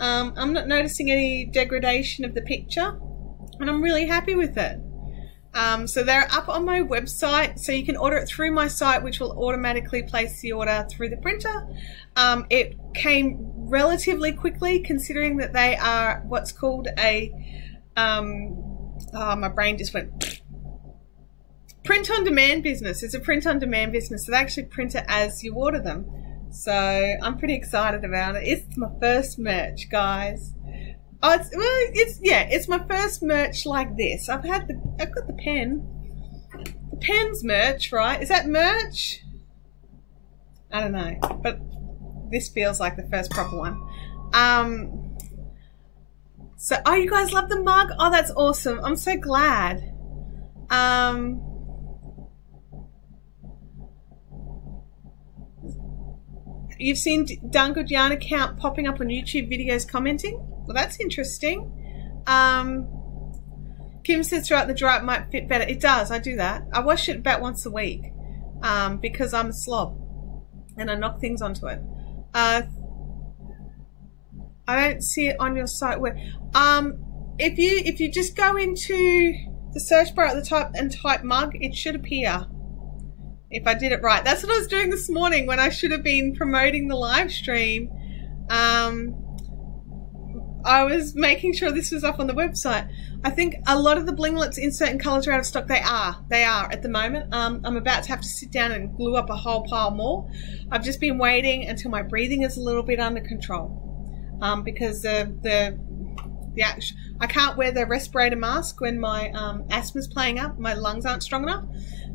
I'm not noticing any degradation of the picture. And I'm really happy with it. So they're up on my website. So you can order it through my site, which will automatically place the order through the printer. It came relatively quickly, considering that they are what's called a, my brain just went, print-on-demand business. It's a print-on-demand business. So they actually print it as you order them. So I'm pretty excited about it. It's my first merch, guys. Oh, it's my first merch like this. I've got the pen. The pen's merch, right? Is that merch? I don't know, but this feels like the first proper one. So, oh, you guys love the mug? Oh, that's awesome. I'm so glad. You've seen Darn Good Yarn account popping up on YouTube videos commenting? Well, that's interesting. Kim says throughout the dry it might fit better. It does. I do that. I wash it about once a week because I'm a slob and I knock things onto it. I don't see it on your site. Where if you just go into the search bar at the top and type mug, it should appear. if I did it right. That's what I was doing this morning when I should have been promoting the live stream. I was making sure this was up on the website. I think a lot of the blinglets in certain colours are out of stock. They are at the moment. I'm about to have to sit down and glue up a whole pile more. I've just been waiting until my breathing is a little bit under control, because I can't wear the respirator mask when my asthma's playing up. My lungs aren't strong enough,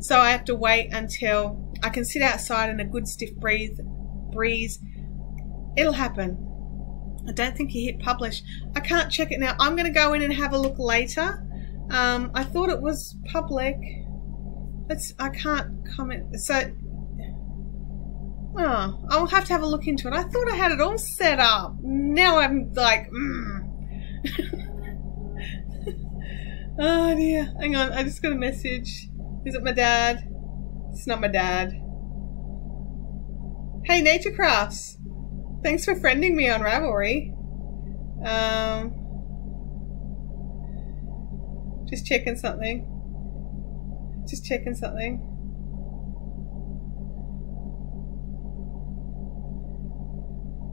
so I have to wait until I can sit outside in a good stiff breeze. It'll happen. I don't think he hit publish. I can't check it now. I'm going to go in and have a look later. I thought it was public. I can't comment. So, I'll have to have a look into it. I thought I had it all set up. Now I'm like, Oh dear. Hang on. I just got a message. Is it my dad? It's not my dad. Hey, Nature Crafts. Thanks for friending me on Ravelry. Just checking something.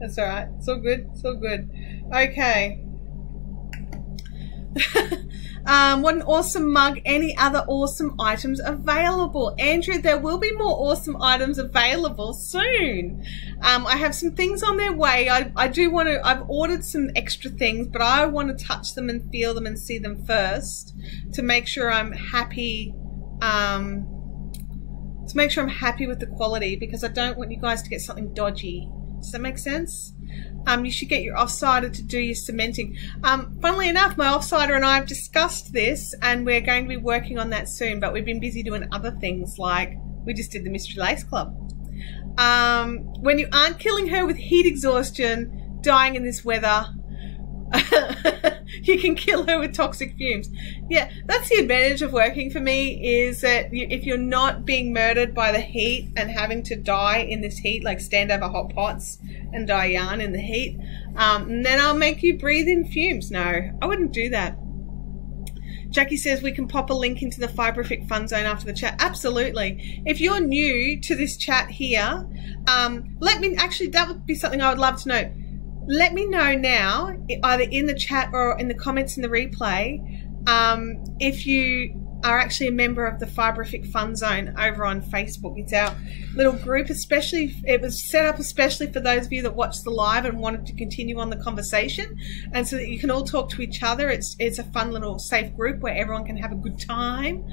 That's alright. It's all good. Okay. What an awesome mug. Any other awesome items available? Andrew, there will be more awesome items available soon. I have some things on their way. I've ordered some extra things, but I want to touch them and feel them and see them first to make sure I'm happy. To make sure I'm happy with the quality, because I don't want you guys to get something dodgy. Does that make sense? You should get your offsider to do your cementing. Funnily enough, my offsider and I have discussed this, and we're going to be working on that soon, but we've been busy doing other things, like we just did the Mystery Lace Club. When you aren't killing her with heat exhaustion, dying in this weather, you can kill her with toxic fumes. Yeah, that's the advantage of working for me, is that if you're not being murdered by the heat and having to die in this heat, like stand over hot pots and dye yarn in the heat, then I'll make you breathe in fumes. No, I wouldn't do that. Jackie says we can pop a link into the Fibrific Fun Zone after the chat. Absolutely. If you're new to this chat here, actually, that would be something I would love to know. Let me know now, either in the chat or in the comments in the replay, if you are actually a member of the Fibrific Fun Zone over on Facebook. It's our little group, it was set up especially for those of you that watched the live and wanted to continue on the conversation, and so that you can all talk to each other. It's a fun little safe group where everyone can have a good time.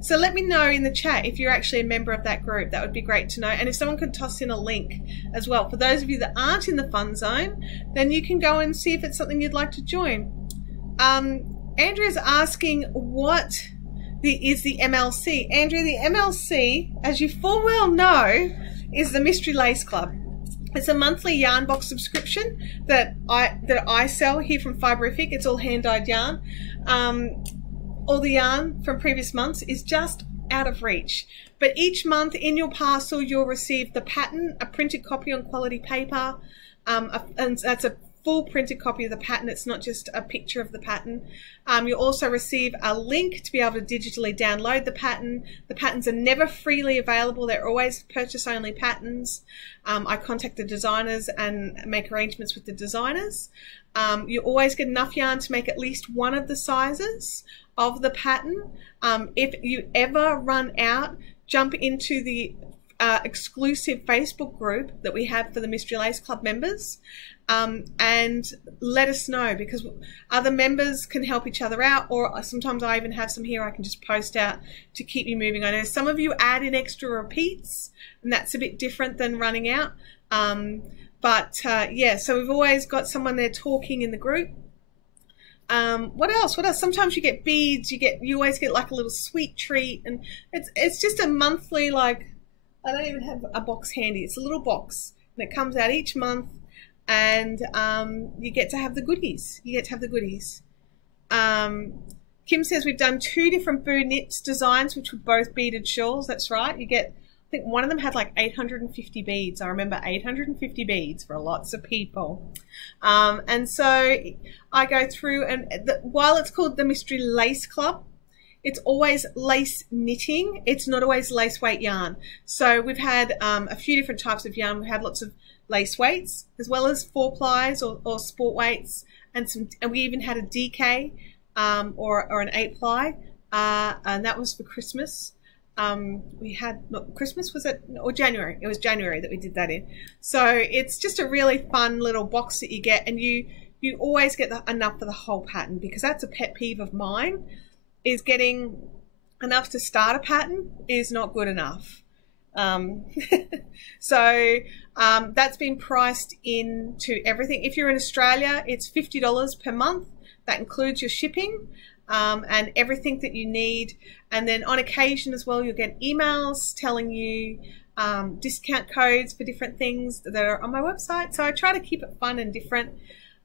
So let me know in the chat if you're actually a member of that group. That would be great to know. And if someone could toss in a link as well for those of you that aren't in the Fun Zone, then you can go and see if it's something you'd like to join. Andrea's asking what is the MLC. Andrea, the MLC, as you full well know, is the Mystery Lace Club. It's a monthly yarn box subscription that I sell here from Fibrific. It's all hand-dyed yarn. All the yarn from previous months is just out of reach. But each month in your parcel, you'll receive the pattern, a printed copy on quality paper, and that's a full printed copy of the pattern. It's not just a picture of the pattern. You'll also receive a link to be able to digitally download the pattern. The patterns are never freely available. They're always purchase-only patterns. I contact the designers and make arrangements with the designers. You always get enough yarn to make at least one of the sizes of the pattern. If you ever run out, jump into the exclusive Facebook group that we have for the Mystery Lace Club members, and let us know, because other members can help each other out, or sometimes I even have some here I can just post out to keep you moving. I know some of you add in extra repeats, and that's a bit different than running out. Yeah, so we've always got someone there talking in the group. What else? Sometimes you get beads, you always get like a little sweet treat, and it's just a monthly, like, I don't even have a box handy. It's a little box, and it comes out each month, and you get to have the goodies. Kim says we've done 2 different Boo Knits designs, which were both beaded shawls. That's right. You get, I think one of them had like 850 beads. I remember 850 beads for lots of people. And so I go through, and while it's called the Mystery Lace Club, it's always lace knitting. It's not always lace weight yarn. So we've had a few different types of yarn. We've had lots of lace weights as well as 4-plies or sport weights, and we even had a DK or an 8-ply, and that was for Christmas. We had, not Christmas, was it, or January? It was January that we did that in. So it's just a really fun little box that you get, and you always get enough for the whole pattern, because that's a pet peeve of mine, is getting enough to start a pattern is not good enough. So that's been priced into everything. If you're in Australia, it's $50 per month. That includes your shipping and everything that you need. And then on occasion as well, you'll get emails telling you discount codes for different things that are on my website. So I try to keep it fun and different.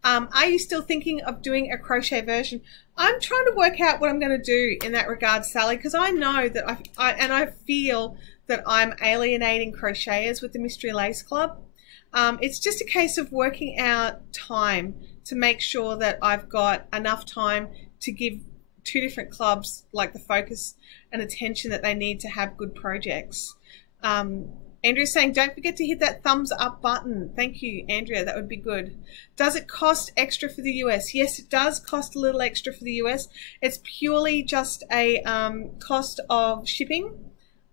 Are you still thinking of doing a crochet version? I'm trying to work out what I'm going to do in that regard, Sally, because I know that I feel that I'm alienating crocheters with the Mystery Lace Club. It's just a case of working out time to make sure that I've got enough time to give 2 different clubs like the focus and attention that they need to have good projects. Andrea's saying, don't forget to hit that thumbs up button. Thank you, Andrea. That would be good. Does it cost extra for the US? Yes, it does cost a little extra for the US. It's purely just a cost of shipping.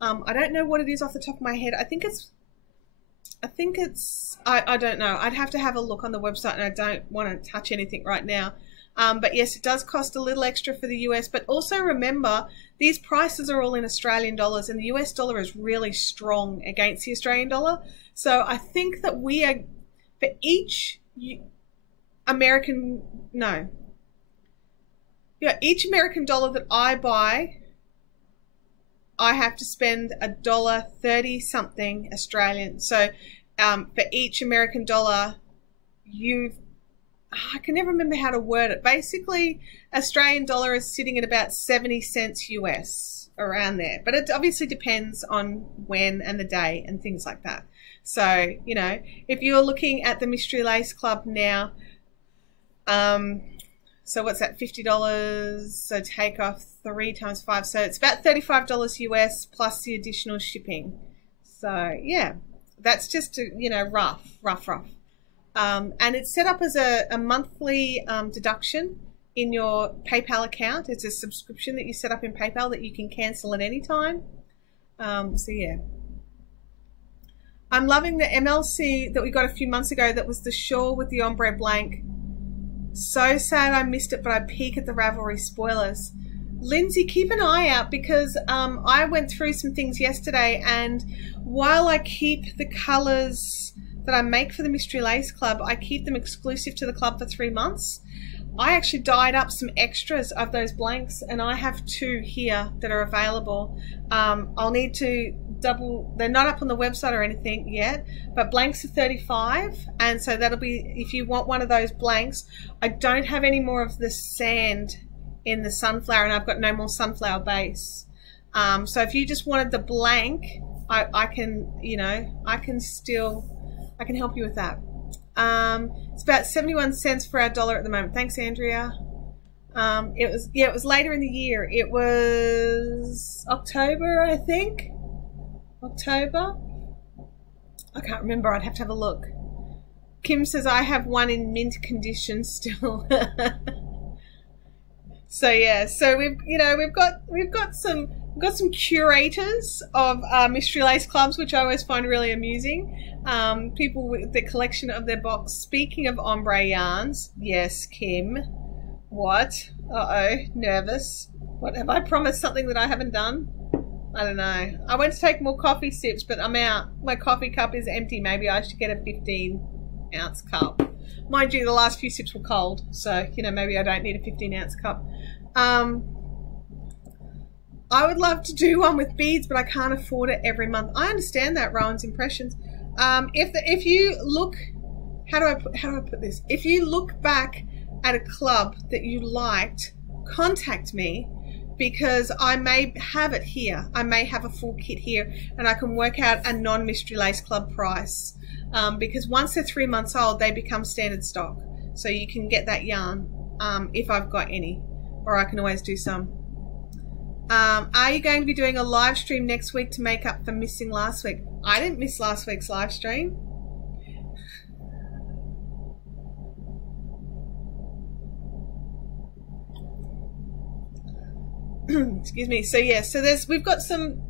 I don't know what it is off the top of my head. I think it's, I don't know. I'd have to have a look on the website, and I don't want to touch anything right now. But yes, it does cost a little extra for the US, but also remember, these prices are all in Australian dollars, and the US dollar is really strong against the Australian dollar. So I think that we are, for each American dollar that I buy, I have to spend $1.30 something Australian. So for each American dollar, I can never remember how to word it. Basically, Australian dollar is sitting at about 70 cents US, around there. But it obviously depends on when and the day and things like that. So, you know, if you're looking at the Mystery Lace Club now, so what's that, $50? So take off 3 times 5. So it's about $35 US plus the additional shipping. So, yeah, that's just, you know, rough. And it's set up as a monthly deduction in your PayPal account. It's a subscription that you set up in PayPal that you can cancel at any time. So yeah. I'm loving the MLC that we got a few months ago. That was the shawl with the ombre blank. So sad I missed it, but I peek at the Ravelry spoilers. Lindsay, keep an eye out, because I went through some things yesterday, and while I keep the colors that I make for the Mystery Lace Club, I keep them exclusive to the club for 3 months. I actually dyed up some extras of those blanks, and I have 2 here that are available. I'll need to double, they're not up on the website or anything yet, but blanks are $35, and so that'll be, if you want one of those blanks. I don't have any more of the sand in the sunflower, and I've got no more sunflower base. So if you just wanted the blank, I can, you know, I can help you with that. It's about 71 cents for our dollar at the moment. Thanks, Andrea. It was later in the year. It was October, I think. October? I can't remember. I'd have to have a look. Kim says I have one in mint condition still. So yeah, so we've got some curators of Mystery Lace Clubs, which I always find really amusing. People with the collection of their box. Speaking of ombre yarns, yes, Kim. What? Uh-oh, nervous. What, have I promised something that I haven't done? I don't know. I went to take more coffee sips, but I'm out. My coffee cup is empty. Maybe I should get a 15-ounce cup. Mind you, the last few sips were cold, so, you know, maybe I don't need a 15-ounce cup. I would love to do one with beads, but I can't afford it every month. I understand that, Rowan's Impressions. If you look, how do I put this? If you look back at a club that you liked, contact me, because I may have it here. I may have a full kit here, and I can work out a non-Mystery Lace Club price. Because once they're 3 months old, they become standard stock. So you can get that yarn if I've got any, or I can always do some. Are you going to be doing a live stream next week to make up for missing last week? I didn't miss last week's live stream. Excuse me. So yeah, so we've got some,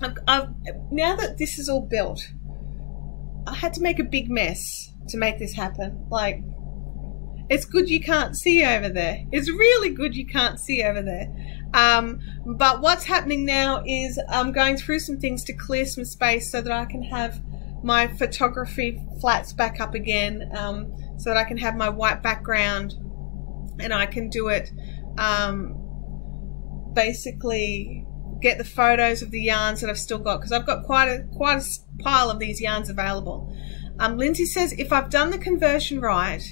now that this is all built, I had to make a big mess to make this happen. Like, it's good you can't see over there. It's really good you can't see over there. But what's happening now is I'm going through some things to clear some space so that I can have my photography flats back up again, so that I can have my white background and I can do it, basically get the photos of the yarns that I've still got, because I've got quite a pile of these yarns available. Lindsay says if I've done the conversion right,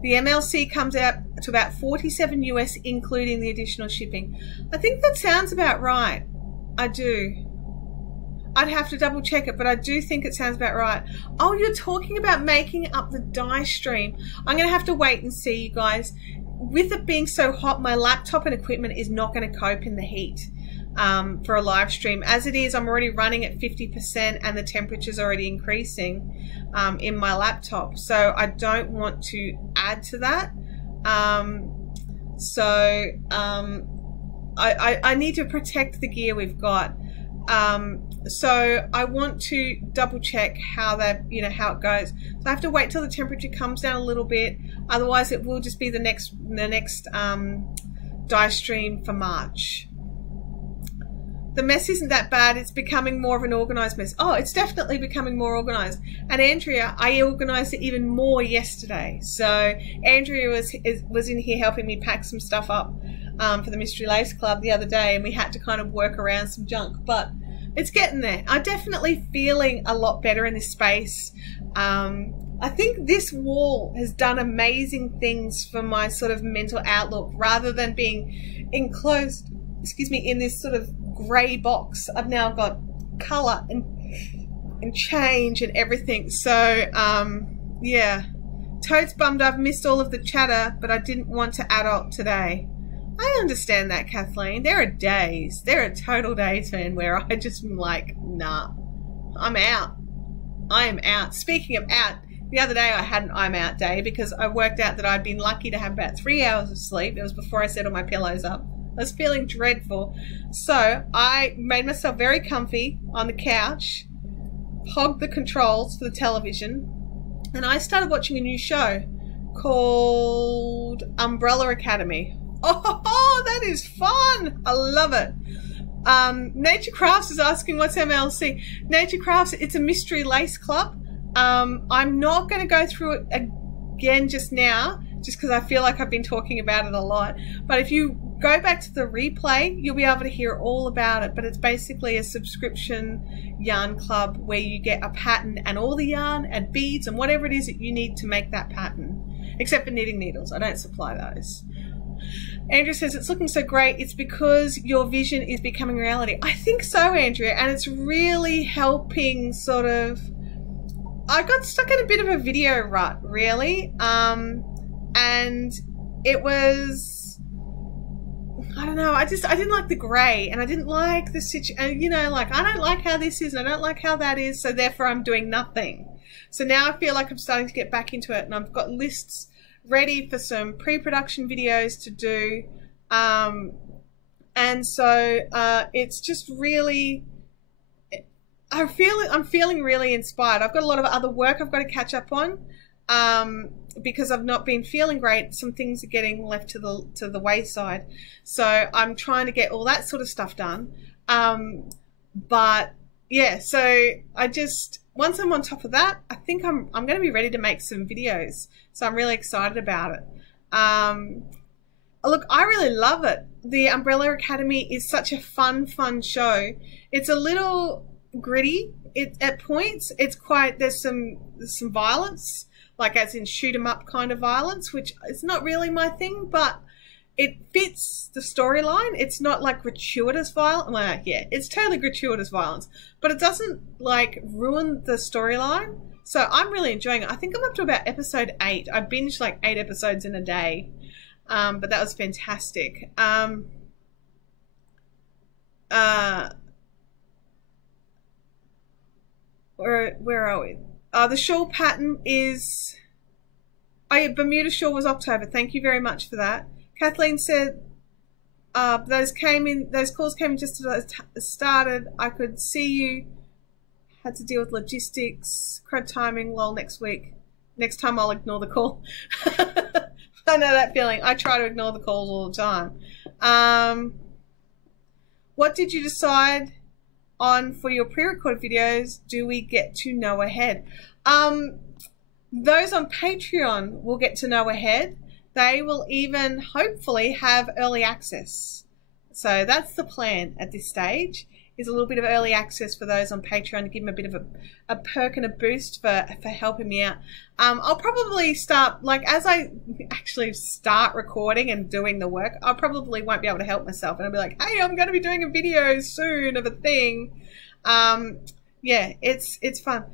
the MLC comes out to about 47 US, including the additional shipping. I think that sounds about right. I do. I'd have to double check it, but I do think it sounds about right. Oh, you're talking about making up the dye stream. I'm going to have to wait and see, you guys. With it being so hot, my laptop and equipment is not going to cope in the heat for a live stream. As it is, I'm already running at 50% and the temperature's already increasing in my laptop. So I don't want to add to that. I need to protect the gear we've got. So I want to double check how that, how it goes. So I have to wait till the temperature comes down a little bit. Otherwise it will just be the next dye stream for March. The mess isn't that bad. It's becoming more of an organized mess. Oh, it's definitely becoming more organized. And Andrea, I organized it even more yesterday. So Andrea was in here helping me pack some stuff up for the Mystery Lace Club the other day, and we had to kind of work around some junk, but it's getting there. I'm definitely feeling a lot better in this space. I think this wall has done amazing things for my sort of mental outlook, rather than being enclosed, excuse me, in this sort of grey box. I've now got colour and change and everything. So yeah, totes bummed I've missed all of the chatter, but I didn't want to adult today. I understand that, Kathleen. There are total days, man, where I just am like, nah, I'm out. I am out. Speaking of out, the other day I had an I'm out day because I worked out that I'd been lucky to have about 3 hours of sleep. It was before I set all my pillows up. I was feeling dreadful. So I made myself very comfy on the couch, hogged the controls for the television, and I started watching a new show called Umbrella Academy. Oh, that is fun. I love it. Nature Crafts is asking what's MLC. Nature Crafts, it's a mystery lace club. I'm not going to go through it again just now, just because I feel like I've been talking about it a lot. But if you go back to the replay, you'll be able to hear all about it. But it's basically a subscription yarn club where you get a pattern and all the yarn and beads and whatever it is that you need to make that pattern, except for knitting needles. I don't supply those. Andrea says, it's looking so great. It's because your vision is becoming reality. I think so, Andrea, and it's really helping sort of... I got stuck in a bit of a video rut, really, and it was... I don't know, I didn't like the grey, and I didn't like the situation, like, I don't like how this is, and I don't like how that is, so therefore I'm doing nothing. So now I feel like I'm starting to get back into it, and I've got lists ready for some pre-production videos to do, and so it's just really, I'm feeling really inspired. I've got a lot of other work I've got to catch up on, because I've not been feeling great. Some things are getting left to the wayside, so I'm trying to get all that sort of stuff done. But yeah, so once I'm on top of that, I think I'm going to be ready to make some videos. So I'm really excited about it. Look, I really love it. The Umbrella Academy is such a fun show. It's a little gritty at points. It's quite, there's some violence, like as in shoot 'em up kind of violence, which is not really my thing, but it fits the storyline. It's not like gratuitous violence. Well, yeah, it's totally gratuitous violence, but it doesn't like ruin the storyline. So I'm really enjoying it. I think I'm up to about episode 8. I binged like 8 episodes in a day, but that was fantastic. where are we? The shawl pattern is, oh yeah, Bermuda shawl was October. Thank you very much for that. Kathleen said those calls came in just as I started. I could see you had to deal with logistics, crud timing. Lol, next week. Next time I'll ignore the call. I know that feeling. I try to ignore the calls all the time. What did you decide on for your pre-recorded videos? Do we get to know ahead? Those on Patreon will get to know ahead. They will even hopefully have early access. So that's the plan at this stage, is a little bit of early access for those on Patreon to give them a bit of a perk and a boost for helping me out. I'll probably start, like, as I actually start recording and doing the work, I probably won't be able to help myself. And I'll be like, hey, I'm going to be doing a video soon of a thing. Yeah, it's fun.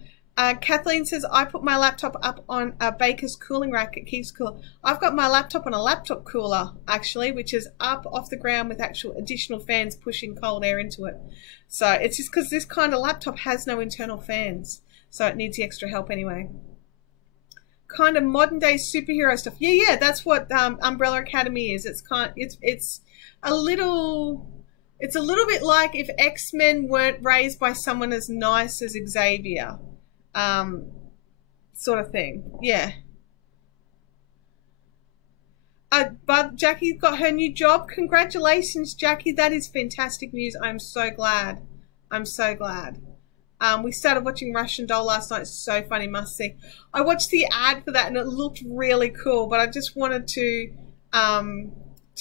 Kathleen says, I put my laptop up on a baker's cooling rack. It keeps cool. I've got my laptop on a laptop cooler, actually, which is up off the ground with actual additional fans pushing cold air into it. So it's just because this kind of laptop has no internal fans. So it needs the extra help anyway. Kind of modern day superhero stuff. Yeah, that's what Umbrella Academy is. It's a little bit like if X-Men weren't raised by someone as nice as Xavier. Sort of thing. Yeah. But Jackie got her new job. Congratulations, Jackie. That is fantastic news. I'm so glad. I'm so glad. We started watching Russian Doll last night. It's so funny, must see. I watched the ad for that and it looked really cool, but I just wanted to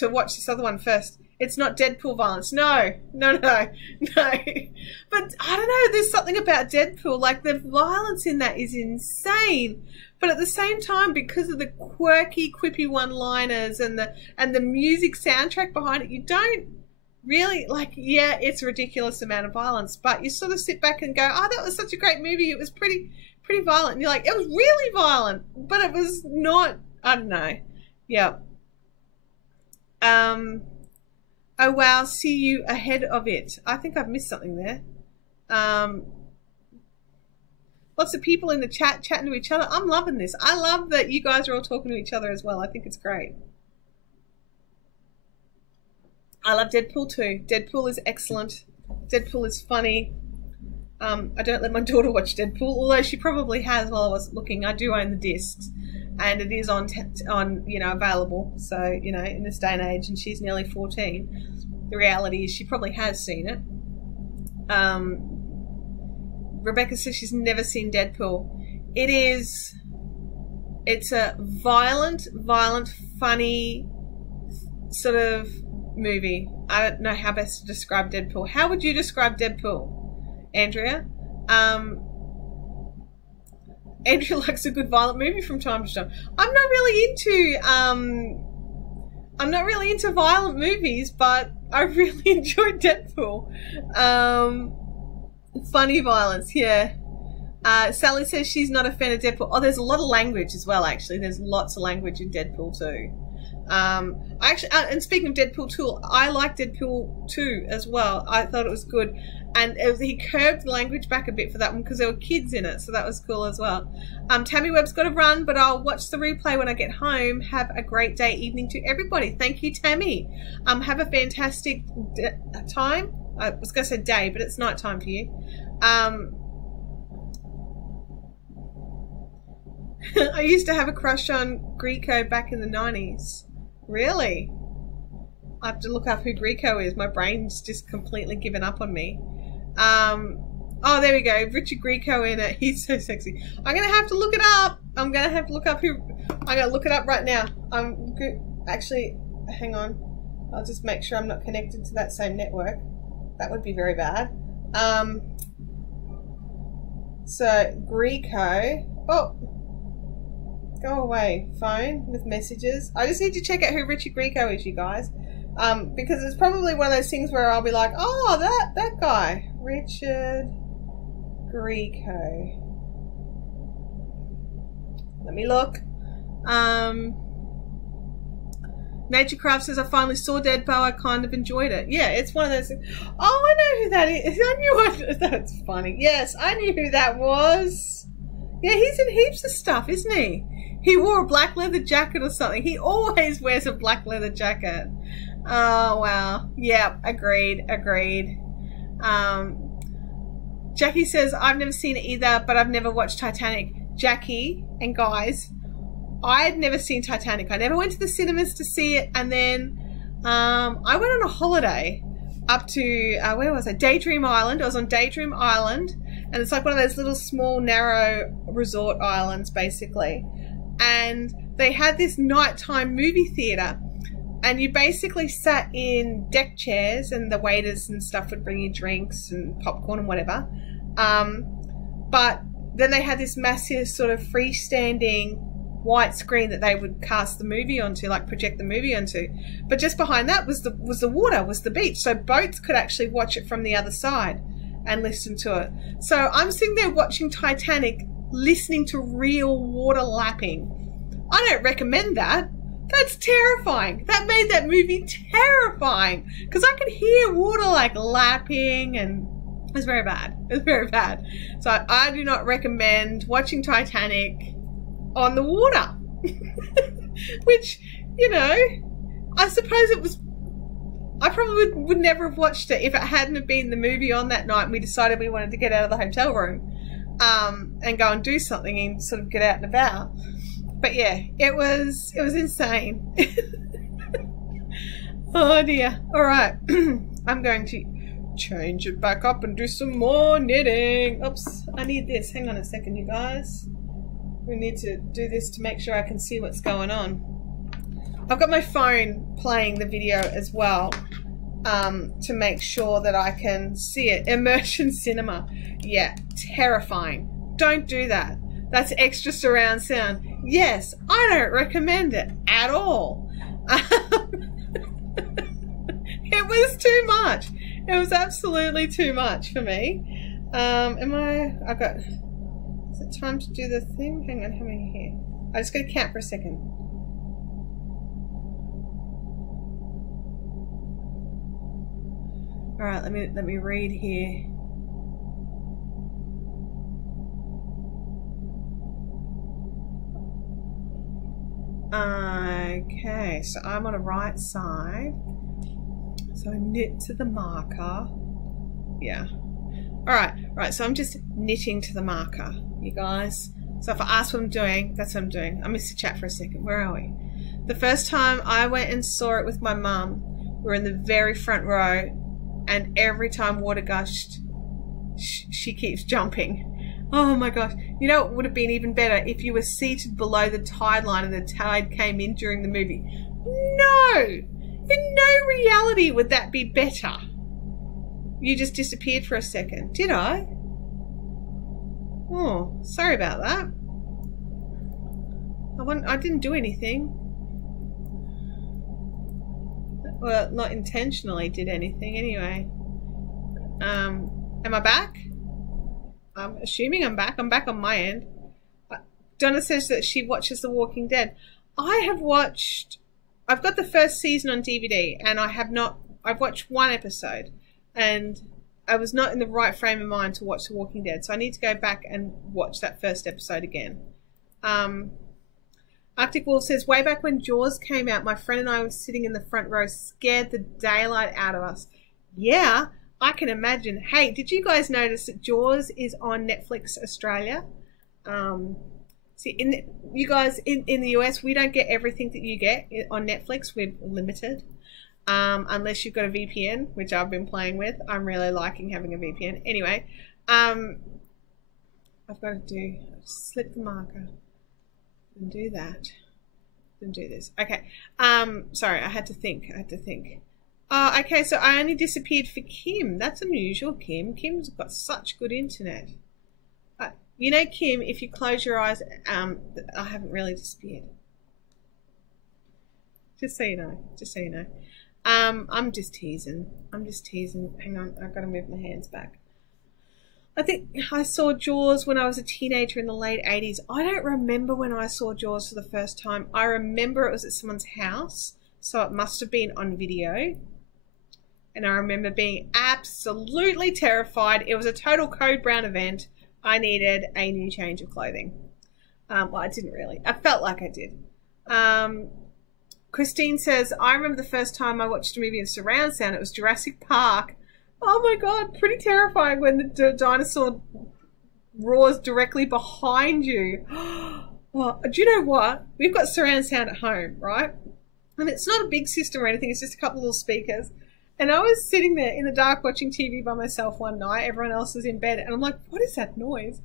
watch this other one first. It's not Deadpool violence. No. But I don't know, there's something about Deadpool, like the violence in that is insane. But at the same time, because of the quirky, quippy one-liners and the music soundtrack behind it, you don't really, like, yeah, it's a ridiculous amount of violence, but you sort of sit back and go, oh, that was such a great movie. It was pretty violent. And you're like, it was really violent, but it was not, I don't know. Yeah. Oh, wow, see you ahead of it. I think I've missed something there. Lots of people in the chat chatting to each other. I'm loving this. I love that you guys are all talking to each other as well. I think it's great. I love Deadpool too. Deadpool is excellent. Deadpool is funny. I don't let my daughter watch Deadpool, although she probably has while I was looking. I do own the discs. And it is on available. So, in this day and age, and she's nearly 14. The reality is she probably has seen it. Rebecca says she's never seen Deadpool. It's a violent, funny sort of movie. I don't know how best to describe Deadpool. How would you describe Deadpool, Andrea? Andrew likes a good violent movie from time to time. I'm not really into violent movies, but I really enjoyed Deadpool. Funny violence, yeah. Sally says she's not a fan of Deadpool. Oh, there's a lot of language as well, actually. There's lots of language in Deadpool too. And speaking of Deadpool 2, I like Deadpool 2 as well. I thought it was good. And he curved the language back a bit for that one because there were kids in it, so that was cool as well. Tammy Webb's got to run, but I'll watch the replay when I get home. Have a great day, evening to everybody. Thank you, Tammy. Have a fantastic time. I was going to say day, but it's night time for you. I used to have a crush on Greco back in the 90s. Really? I have to look up who Greco is. My brain's just completely given up on me. Oh, there we go. Richard Grieco in it. He's so sexy. I'm going to have to look it up. I'm going to have to look up who... I'm going to look it up right now. Actually, hang on. I'll just make sure I'm not connected to that same network. That would be very bad. So, Grieco... Oh! Go away, phone, with messages. I just need to check out who Richard Grieco is, you guys. Because it's probably one of those things where I'll be like, oh, that guy. Richard Grieco. Let me look. Naturecraft says, I finally saw Dead Bow. I kind of enjoyed it. Yeah, it's one of those things. Oh, I know who that is. I knew it. That's funny. Yes, I knew who that was. Yeah, he's in heaps of stuff, isn't he? He wore a black leather jacket or something. He always wears a black leather jacket. Oh, wow. Yeah, agreed. Jackie says, I've never seen it either, but I've never watched Titanic. Jackie and guys, I had never seen Titanic. I never went to the cinemas to see it. And then I went on a holiday up to, where was I? Daydream Island. I was on Daydream Island. And it's like one of those little small narrow resort islands basically. And they had this nighttime movie theatre. And you basically sat in deck chairs and the waiters and stuff would bring you drinks and popcorn and whatever. But then they had this massive sort of freestanding white screen that they would cast the movie onto, like project the movie onto. But just behind that was the water, was the beach. So boats could actually watch it from the other side and listen to it. So I'm sitting there watching Titanic, listening to real water lapping. I don't recommend that. That's terrifying. That made that movie terrifying because I could hear water like lapping, and it was very bad. It was very bad. So I do not recommend watching Titanic on the water. Which, you know, I suppose it was, I probably would never have watched it if it hadn't have been the movie on that night and we decided we wanted to get out of the hotel room and go and do something and sort of get out and about. But yeah, it was insane. Oh dear. All right. I'm going to change it back up and do some more knitting. Oops, I need this. Hang on a second, you guys. We need to do this to make sure I can see what's going on. I've got my phone playing the video as well to make sure that I can see it. Immersion cinema. Yeah, terrifying. Don't do that. That's extra surround sound. Yes, I don't recommend it at all. It was too much. It was absolutely too much for me. Is it time to do the thing? Hang on, how many here? I just gotta count for a second. All right, let me read here. Okay, so I'm on the right side. So I knit to the marker. Yeah. Right, so I'm just knitting to the marker, you guys. So if I ask what I'm doing, that's what I'm doing. I missed the chat for a second. Where are we? The first time I went and saw it with my mum, we were in the very front row, and every time water gushed, she keeps jumping. Oh my gosh. You know, it would have been even better if you were seated below the tide line and the tide came in during the movie. No! In no reality would that be better. You just disappeared for a second. Did I? Oh, sorry about that. I didn't do anything. Well, not intentionally did anything anyway. Am I back? I'm assuming I'm back. I'm back on my end. Donna says that she watches The Walking Dead. I've got the first season on DVD and I've watched one episode and I was not in the right frame of mind to watch The Walking Dead. So I need to go back and watch that first episode again. Arctic Wolf says, way back when Jaws came out, my friend and I were sitting in the front row, scared the daylight out of us. Yeah. I can imagine. Hey, did you guys notice that Jaws is on Netflix Australia? See, you guys in the US, we don't get everything that you get on Netflix. We're limited. Unless you've got a VPN, which I've been playing with. I'm really liking having a VPN. Anyway, I've got to slip the marker and do that. And do this. Okay. Sorry, I had to think. Okay, so I only disappeared for Kim. That's unusual, Kim. Kim's got such good internet. You know, Kim, if you close your eyes, I haven't really disappeared. Just so you know. I'm just teasing. Hang on, I've got to move my hands back. I think I saw Jaws when I was a teenager in the late 80s. I don't remember when I saw Jaws for the first time. I remember it was at someone's house. so it must have been on video. And I remember being absolutely terrified. It was a total code brown event. I needed a new change of clothing. Well, I didn't really. I felt like I did. Christine says, I remember the first time I watched a movie in surround sound. It was Jurassic Park. Oh my God, pretty terrifying when the dinosaur roars directly behind you. Well, do you know what? We've got surround sound at home, right? And it's not a big system or anything. It's just a couple of little speakers. And I was sitting there in the dark watching TV by myself one night. Everyone else was in bed. And I'm like, what is that noise?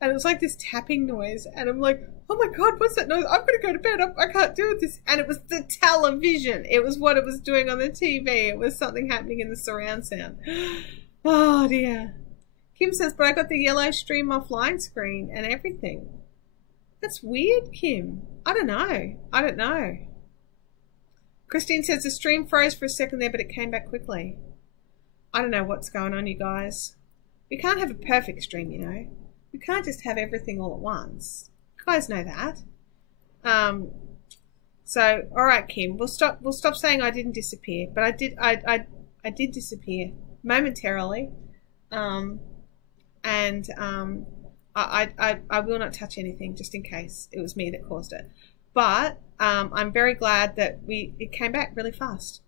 And it was like this tapping noise. And I'm like, oh my God, what's that noise? I'm going to go to bed. I can't deal with this. And it was the television. It was what it was doing on the TV. It was something happening in the surround sound. Oh dear. Kim says, but I got the yellow stream offline screen and everything. That's weird, Kim. I don't know. Christine says the stream froze for a second there, but it came back quickly. I don't know what's going on, you guys. We can't have a perfect stream, you know. We can't just have everything all at once. You guys know that. So, all right, Kim, we'll stop saying I didn't disappear, but I did disappear momentarily. I will not touch anything just in case it was me that caused it. But I'm very glad that it came back really fast.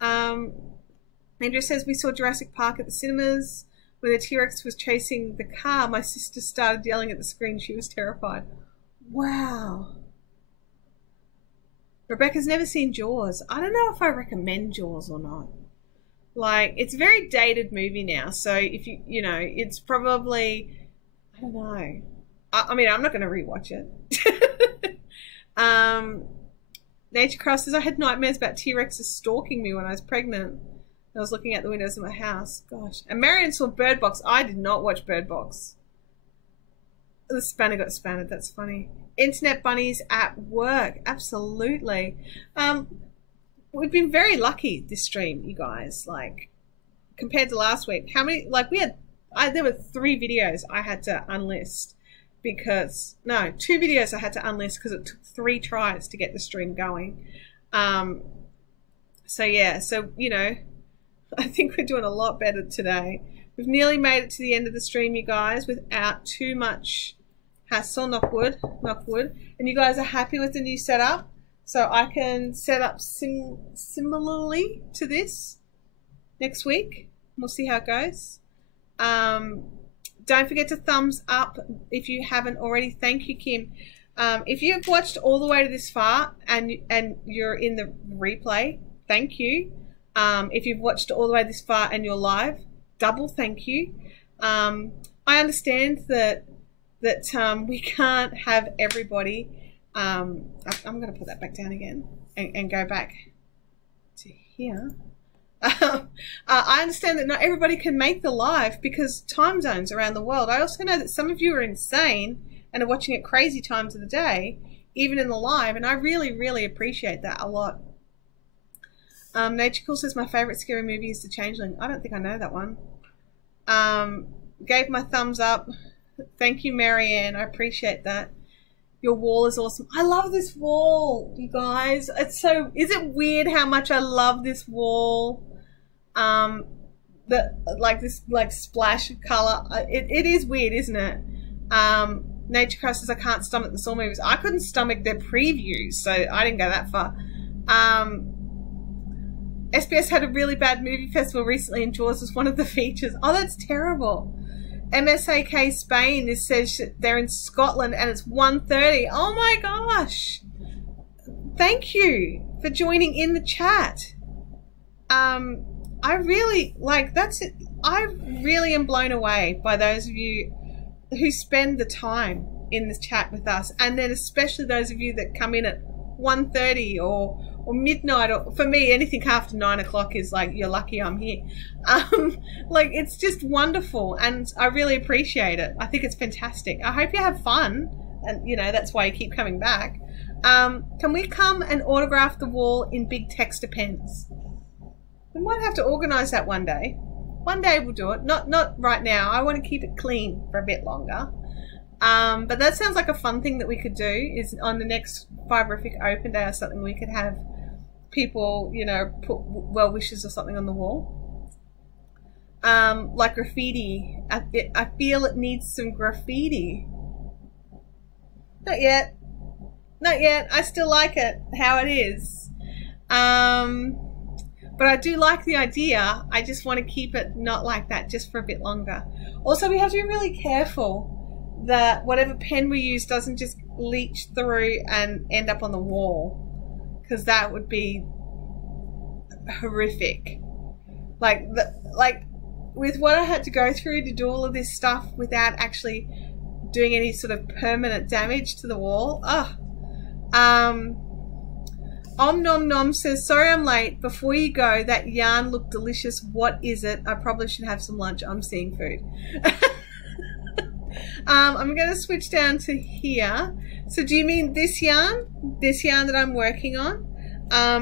Andrea says, we saw Jurassic Park at the cinemas. When the T-Rex was chasing the car, my sister started yelling at the screen. She was terrified. Wow. Rebecca's never seen Jaws. I don't know if I recommend Jaws or not. Like, it's a very dated movie now. So if you know, it's probably, I don't know. I mean, I'm not going to rewatch it. Nature Cross says, I had nightmares about T-Rexes stalking me when I was pregnant. I was looking out the windows of my house. Gosh. And Marion saw Bird Box. I did not watch Bird Box. The spanner got spanned. That's funny. Internet bunnies at work. Absolutely. We've been very lucky this stream, you guys. Like, compared to last week. How many, like, there were 3 videos I had to unlist. Because, no, 2 videos I had to unlist because it took 3 tries to get the stream going. So yeah, so, you know, I think we're doing a lot better today. We've nearly made it to the end of the stream, you guys, without too much hassle, knock wood. And you guys are happy with the new setup? So I can set up similarly to this next week. We'll see how it goes. Don't forget to thumbs up if you haven't already. Thank you, Kim. If you've watched all the way to this far and you're in the replay, thank you. If you've watched all the way this far and you're live, double thank you. I understand that we can't have everybody. I'm going to put that back down again and go back to here. I understand that not everybody can make the live because time zones around the world. I also know that some of you are insane and are watching at crazy times of the day, even in the live, and I really, really appreciate that a lot. Nature Cool says my favourite scary movie is The Changeling. I don't think I know that one. Gave my thumbs up. Thank you, Marianne. I appreciate that. Your wall is awesome. I love this wall, you guys. It's so, is it weird how much I love this wall? This splash of colour. It is weird, isn't it? Nature Cross says I can't stomach the Saw movies. I couldn't stomach their previews, so I didn't go that far. SBS had a really bad movie festival recently and Jaws was one of the features. Oh, that's terrible. MSAK Spain says they're in Scotland and it's 1:30. Oh my gosh. Thank you for joining in the chat. I really, like, that's it. I really am blown away by those of you who spend the time in this chat with us, and then especially those of you that come in at 1:30 or midnight, or for me anything after 9 o'clock is like, you're lucky I'm here. Like, it's just wonderful and I really appreciate it. I think it's fantastic. I hope you have fun, and you know that's why you keep coming back. Can we come and autograph the wall in big texter pens? We might have to organise that one day. One day we'll do it. Not right now. I want to keep it clean for a bit longer. But that sounds like a fun thing that we could do, is on the next Fiberific Open Day or something, we could have people, you know, put well wishes or something on the wall. Like graffiti. I feel it needs some graffiti. Not yet. Not yet. I still like it how it is. But I do like the idea. I just want to keep it not like that, just for a bit longer. Also, we have to be really careful that whatever pen we use doesn't just leach through and end up on the wall, because that would be horrific. Like with what I had to go through to do all of this stuff without actually doing any sort of permanent damage to the wall. Om Nom Nom says, sorry I'm late. Before you go, that yarn looked delicious. What is it? I probably should have some lunch. I'm seeing food. I'm going to switch down to here. So do you mean this yarn? This yarn that I'm working on?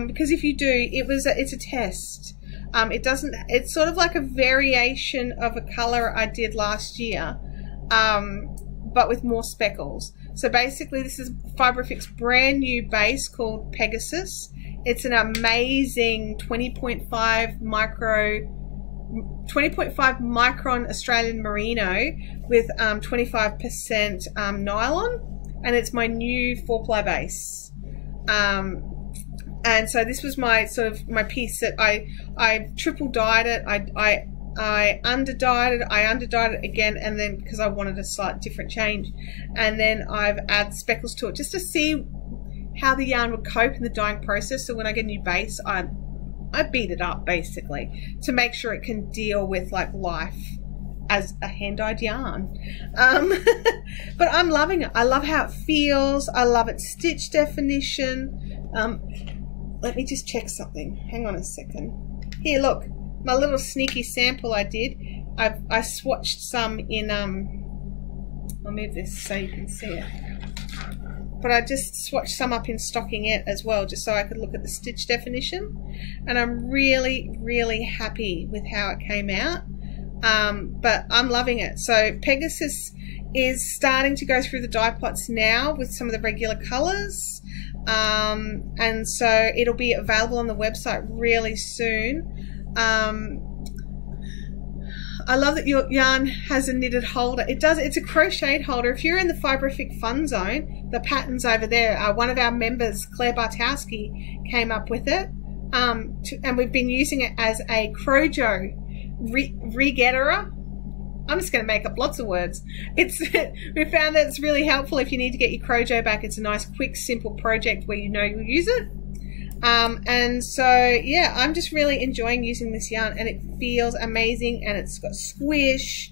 Because if you do, it's a test. It's sort of like a variation of a color I did last year, but with more speckles. So basically this is Fibrific's brand new base called Pegasus. It's an amazing 20.5 micron Australian merino with 25% nylon, and it's my new 4-ply base. And so this was my my piece that I triple dyed it. I under-dyed it. I under-dyed it again, and then because I wanted a slight different change, and then I've added speckles to it just to see how the yarn would cope in the dyeing process. So when I get a new base, I beat it up basically to make sure it can deal with like life as a hand-dyed yarn. But I'm loving it. I love how it feels. I love its stitch definition. Let me just check something. Hang on a second. Here, look. My little sneaky sample I did. I swatched some in, I'll move this so you can see it. But I just swatched some up in Stocking It as well, just so I could look at the stitch definition. And I'm really, really happy with how it came out. But I'm loving it. So Pegasus is starting to go through the dye pots now with some of the regular colors. And so it'll be available on the website really soon. I love that your yarn has a knitted holder. It does. It's a crocheted holder. If you're in the Fibrific Fun Zone, the pattern's over there. One of our members, Claire Bartowski, came up with it, and we've been using it as a Crojo re-getterer. I'm just going to make up lots of words. We found that it's really helpful if you need to get your Crojo back. It's a nice, quick, simple project where you know you'll use it. And so yeah, I'm just really enjoying using this yarn, and it feels amazing, and it's got squish,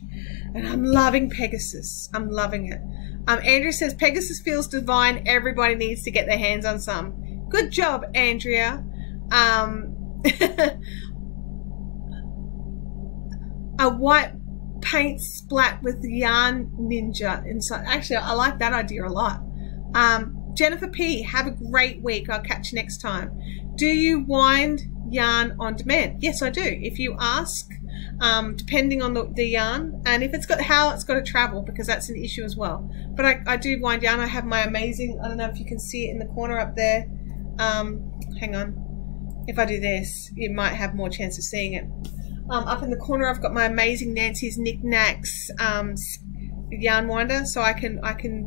and I'm loving Pegasus. I'm loving it. Andrea says Pegasus feels divine. Everybody needs to get their hands on some. Good job, Andrea. A white paint splat with the yarn ninja inside. Actually, I like that idea a lot. Jennifer P, have a great week. I'll catch you next time. Do you wind yarn on demand? Yes, I do. If you ask, depending on the yarn, and if it's got how it's got to travel, because that's an issue as well. But I do wind yarn. I have my amazing, I don't know if you can see it in the corner up there. Hang on. If I do this, you might have more chance of seeing it. Up in the corner, I've got my amazing Nancy's Knickknacks yarn winder, so I can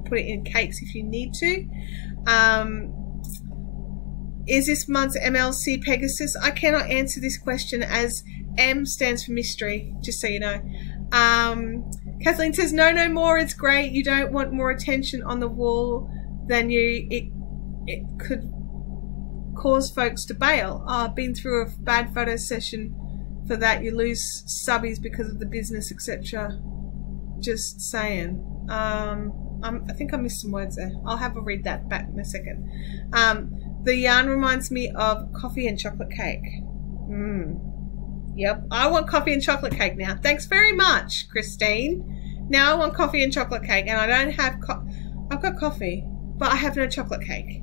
put it in cakes if you need to. Is this month's MLC Pegasus? I cannot answer this question, as M stands for mystery, just so you know. Kathleen says, no more, it's great. You don't want more attention on the wall than it could cause folks to bail. Oh, I've been through a bad photo session for that. You lose subbies because of the business, etc. Just saying. I think I missed some words there. I'll have a read that back in a second. The yarn reminds me of coffee and chocolate cake. Yep, I want coffee and chocolate cake now. Thanks very much, Christine. Now I want coffee and chocolate cake, and I don't have I've got coffee, but I have no chocolate cake.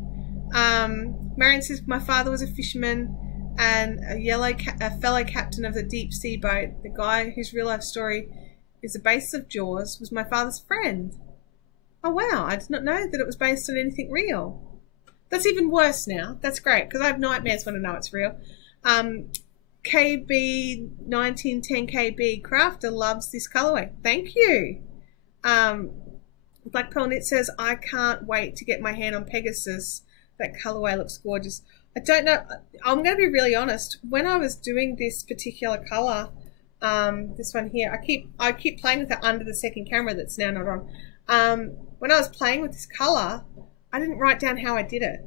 Marion says, my father was a fisherman and a fellow captain of the deep sea boat. The guy whose real life story is the basis of Jaws was my father's friend. Oh wow, I did not know that it was based on anything real. That's even worse now. That's great, because I have nightmares when I know it's real. KB 1910KB Crafter loves this colorway. Thank you. Black Pearl Knit says, I can't wait to get my hand on Pegasus. That colorway looks gorgeous. I don't know. I'm going to be really honest. When I was doing this particular color, this one here, I keep playing with it under the second camera that's now not on. When I was playing with this color, I didn't write down how I did it.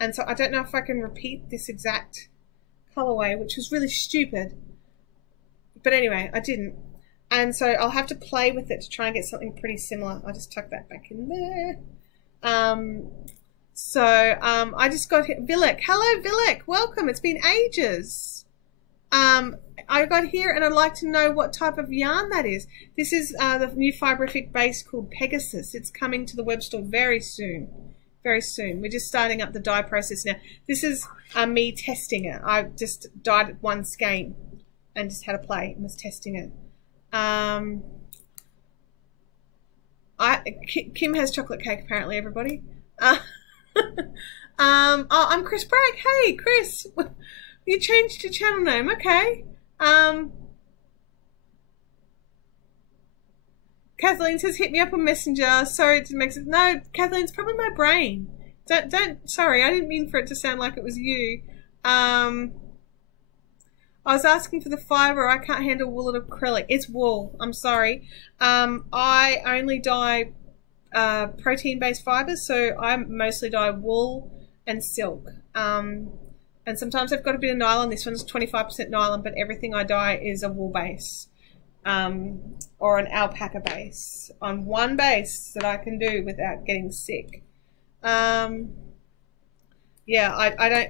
And so I don't know if I can repeat this exact colorway, which was really stupid. But anyway, I didn't. And so I'll have to play with it to try and get something pretty similar. I'll just tuck that back in there. I just got here. Vilek. Hello, Vilek. Welcome. It's been ages. I got here and I'd like to know what type of yarn that is. This is the new fibrific base called Pegasus. It's coming to the web store very soon. Very soon. We're just starting up the dye process now. This is me testing it. I just dyed one skein and just had a play and was testing it. Kim has chocolate cake apparently, everybody. Oh, I'm Chris Bragg. Hey, Chris. You changed your channel name. Okay. Kathleen says, hit me up on Messenger. Sorry, it makes it. No, Kathleen, it's probably my brain. Sorry, I didn't mean for it to sound like it was you. I was asking for the fibre. I can't handle wool and acrylic. It's wool. I'm sorry. I only dye protein-based fibres, so I mostly dye wool and silk. And sometimes I've got a bit of nylon. This one's 25% nylon, but everything I dye is a wool base or an alpaca base on one base that I can do without getting sick. Yeah,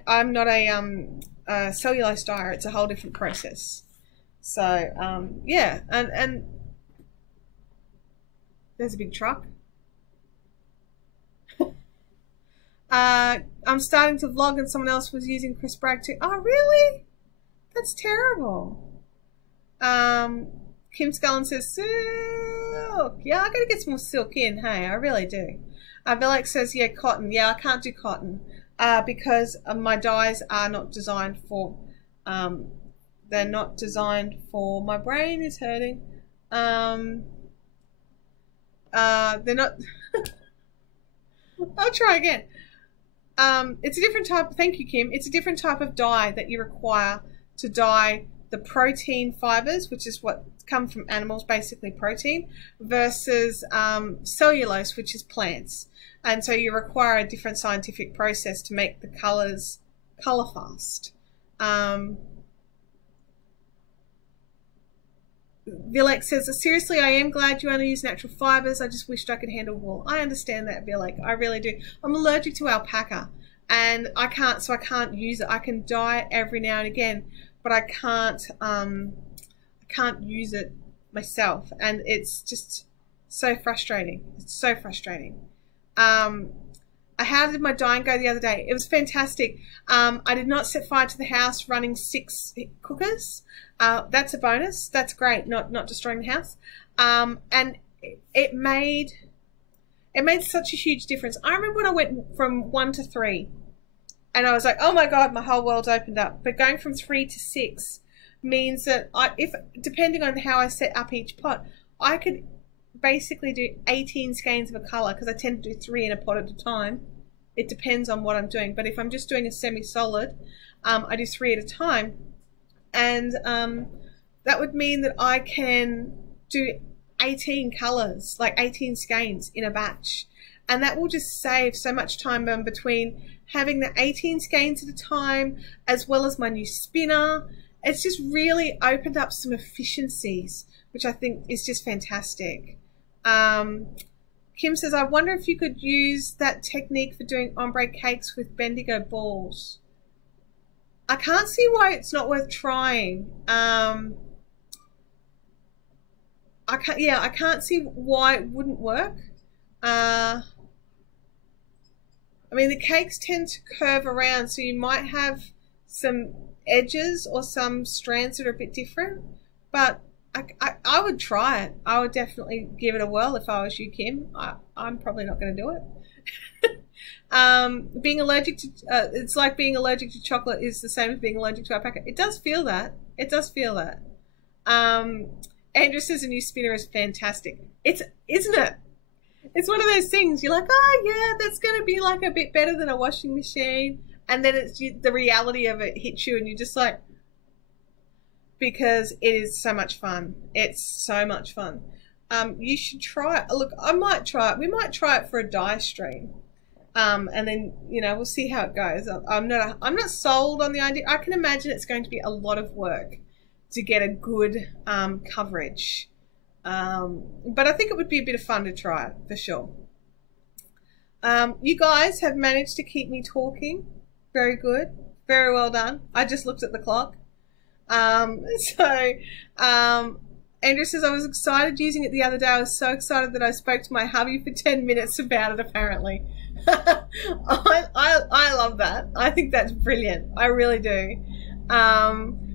I'm not a cellulose dyer. It's a whole different process. So yeah, and there's a big truck. I'm starting to vlog and someone else was using Chris Bragg too. Oh really? That's terrible. Kim Scullen says silk. Yeah, I gotta get some more silk in. Hey, I really do. Velek says yeah, cotton. Yeah, I can't do cotton. Because my dyes are not designed for, they're not designed for, my brain is hurting, they're not, I'll try again. It's a different type, thank you Kim, it's a different type of dye that you require to dye the protein fibers, which is what come from animals, basically protein, versus cellulose, which is plants. And so you require a different scientific process to make the colors color fast. Vilek says, seriously, I am glad you only use natural fibers. I just wished I could handle wool. I understand that, Vilek. I really do. I'm allergic to alpaca and I can't use it. I can dye every now and again, but I can't use it myself. And it's just so frustrating. It's so frustrating. How did my dyeing go the other day? It was fantastic. I did not set fire to the house running 6 cookers. That's a bonus. That's great. Not destroying the house. And it made such a huge difference. I remember when I went from 1 to 3 and I was like, oh my God, my whole world's opened up. But going from 3 to 6 means that depending on how I set up each pot, I could basically do 18 skeins of a colour because I tend to do 3 in a pot at a time. It depends on what I'm doing, but if I'm just doing a semi-solid, I do 3 at a time, and that would mean that I can do 18 colours, like 18 skeins in a batch, and that will just save so much time between having the 18 skeins at a time as well as my new spinner. It's just really opened up some efficiencies, which I think is just fantastic. Kim says, I wonder if you could use that technique for doing ombre cakes with Bendigo balls. I can't see why it's not worth trying. I can't see why it wouldn't work. I mean, the cakes tend to curve around, so you might have some edges or some strands that are a bit different, but I would try it. I would definitely give it a whirl if I was you, Kim. I'm probably not going to do it. Being allergic to, it's like being allergic to chocolate is the same as being allergic to alpaca. It does feel that. It does feel that. Andrew says a new spinner is fantastic. Isn't it? It's one of those things you're like, oh yeah, that's going to be like a bit better than a washing machine. And then the reality of it hits you and you're just like, because it is so much fun. It's so much fun. You should try it. Look, I might try it. We might try it for a dye stream. And then, you know, we'll see how it goes. I'm not sold on the idea. I can imagine it's going to be a lot of work to get a good coverage. But I think it would be a bit of fun to try it, for sure. You guys have managed to keep me talking. Very good. Very well done. I just looked at the clock. Andrew says, I was excited using it the other day. I was so excited that I spoke to my hubby for 10 minutes about it, apparently. I love that. I think that's brilliant. I really do.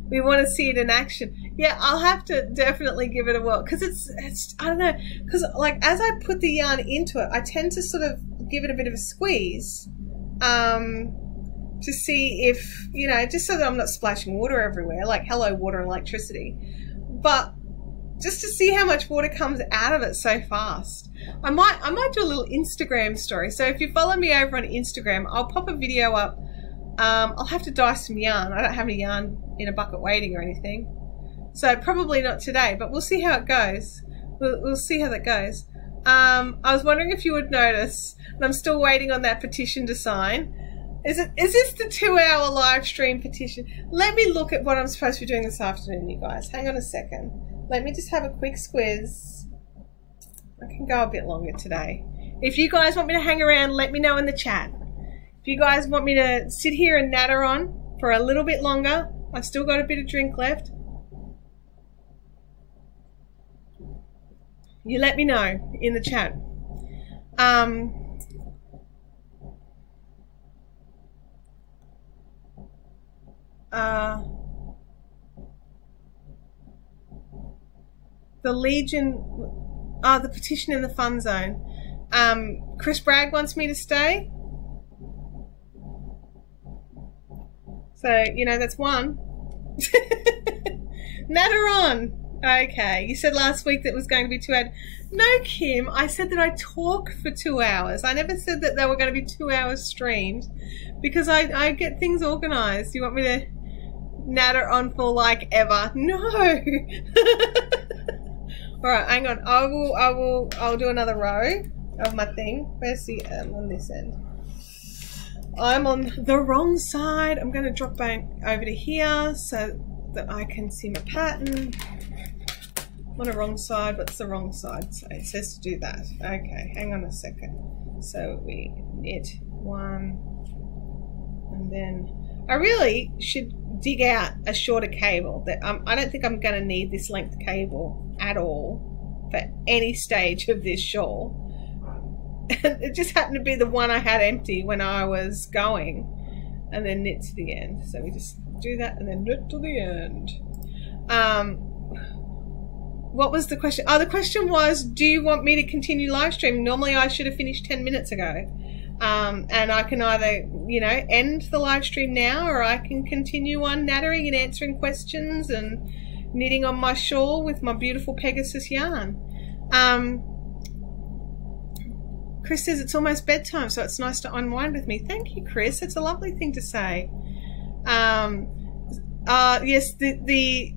We want to see it in action. Yeah, I'll have to definitely give it a whirl, because it's I don't know, because like as I put the yarn into it, I tend to sort of give it a bit of a squeeze to see if, you know, just so that I'm not splashing water everywhere, like hello water and electricity, but just to see how much water comes out of it so fast. I might do a little Instagram story. So if you follow me over on Instagram, I'll pop a video up. I'll have to dye some yarn. I don't have any yarn in a bucket waiting or anything, so probably not today, but we'll see how it goes. We'll see how that goes. I was wondering if you would notice, and I'm still waiting on that petition to sign. Is this the 2-hour live stream petition? Let me look at what I'm supposed to be doing this afternoon, you guys. Hang on a second. Let me just have a quick squiz. I can go a bit longer today. If you guys want me to hang around, let me know in the chat. If you guys want me to sit here and natter on for a little bit longer, I've still got a bit of drink left. You let me know in the chat. The Legion, the petition in the fun zone. Chris Bragg wants me to stay. So, you know, that's one. Natter on. Okay, you said last week that it was going to be 2 hours. No, Kim, I said that I talk for 2 hours. I never said that they were going to be 2 hours streamed, because I get things organised. You want me to natter on for like ever? No. All right, hang on. I'll do another row of my thing. Where's the on this end? I'm on the wrong side. I'm going to drop back over to here so that I can see my pattern. I'm on the wrong side. What's the wrong side? So it says to do that. Okay, hang on a second. So we knit one, and then I really should dig out a shorter cable. That I don't think I'm going to need this length cable at all for any stage of this shawl. It just happened to be the one I had empty when I was going, and then knit to the end. So we just do that and then knit to the end. What was the question? Oh, the question was, do you want me to continue live streaming? Normally I should have finished 10 minutes ago. And I can either, you know, end the live stream now, or I can continue on nattering and answering questions and knitting on my shawl with my beautiful Pegasus yarn. Chris says it's almost bedtime, so it's nice to unwind with me. Thank you, Chris. It's a lovely thing to say. Yes, did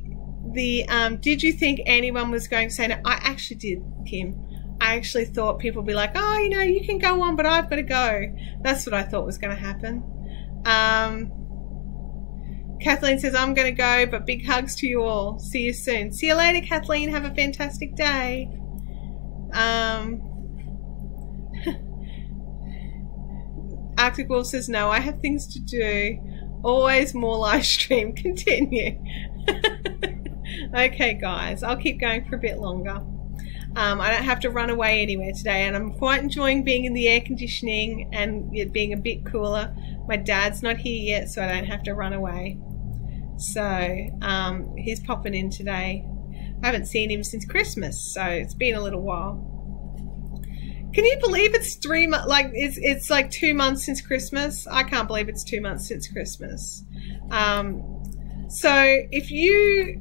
you think anyone was going to say no? I actually did, Kim. I actually thought people would be like, oh, you know, you can go on, but I've got to go. That's what I thought was going to happen. Kathleen says, I'm going to go, but big hugs to you all. See you soon. See you later, Kathleen. Have a fantastic day. Arctic Wolf says, no, I have things to do. Always more live stream. Continue. Okay, guys, I'll keep going for a bit longer. I don't have to run away anywhere today, and I'm quite enjoying being in the air conditioning and it being a bit cooler. My dad's not here yet, so I don't have to run away. So he's popping in today. I haven't seen him since Christmas, so it's been a little while. Can you believe it's 3 months? Like it's like 2 months since Christmas. I can't believe it's 2 months since Christmas. So if you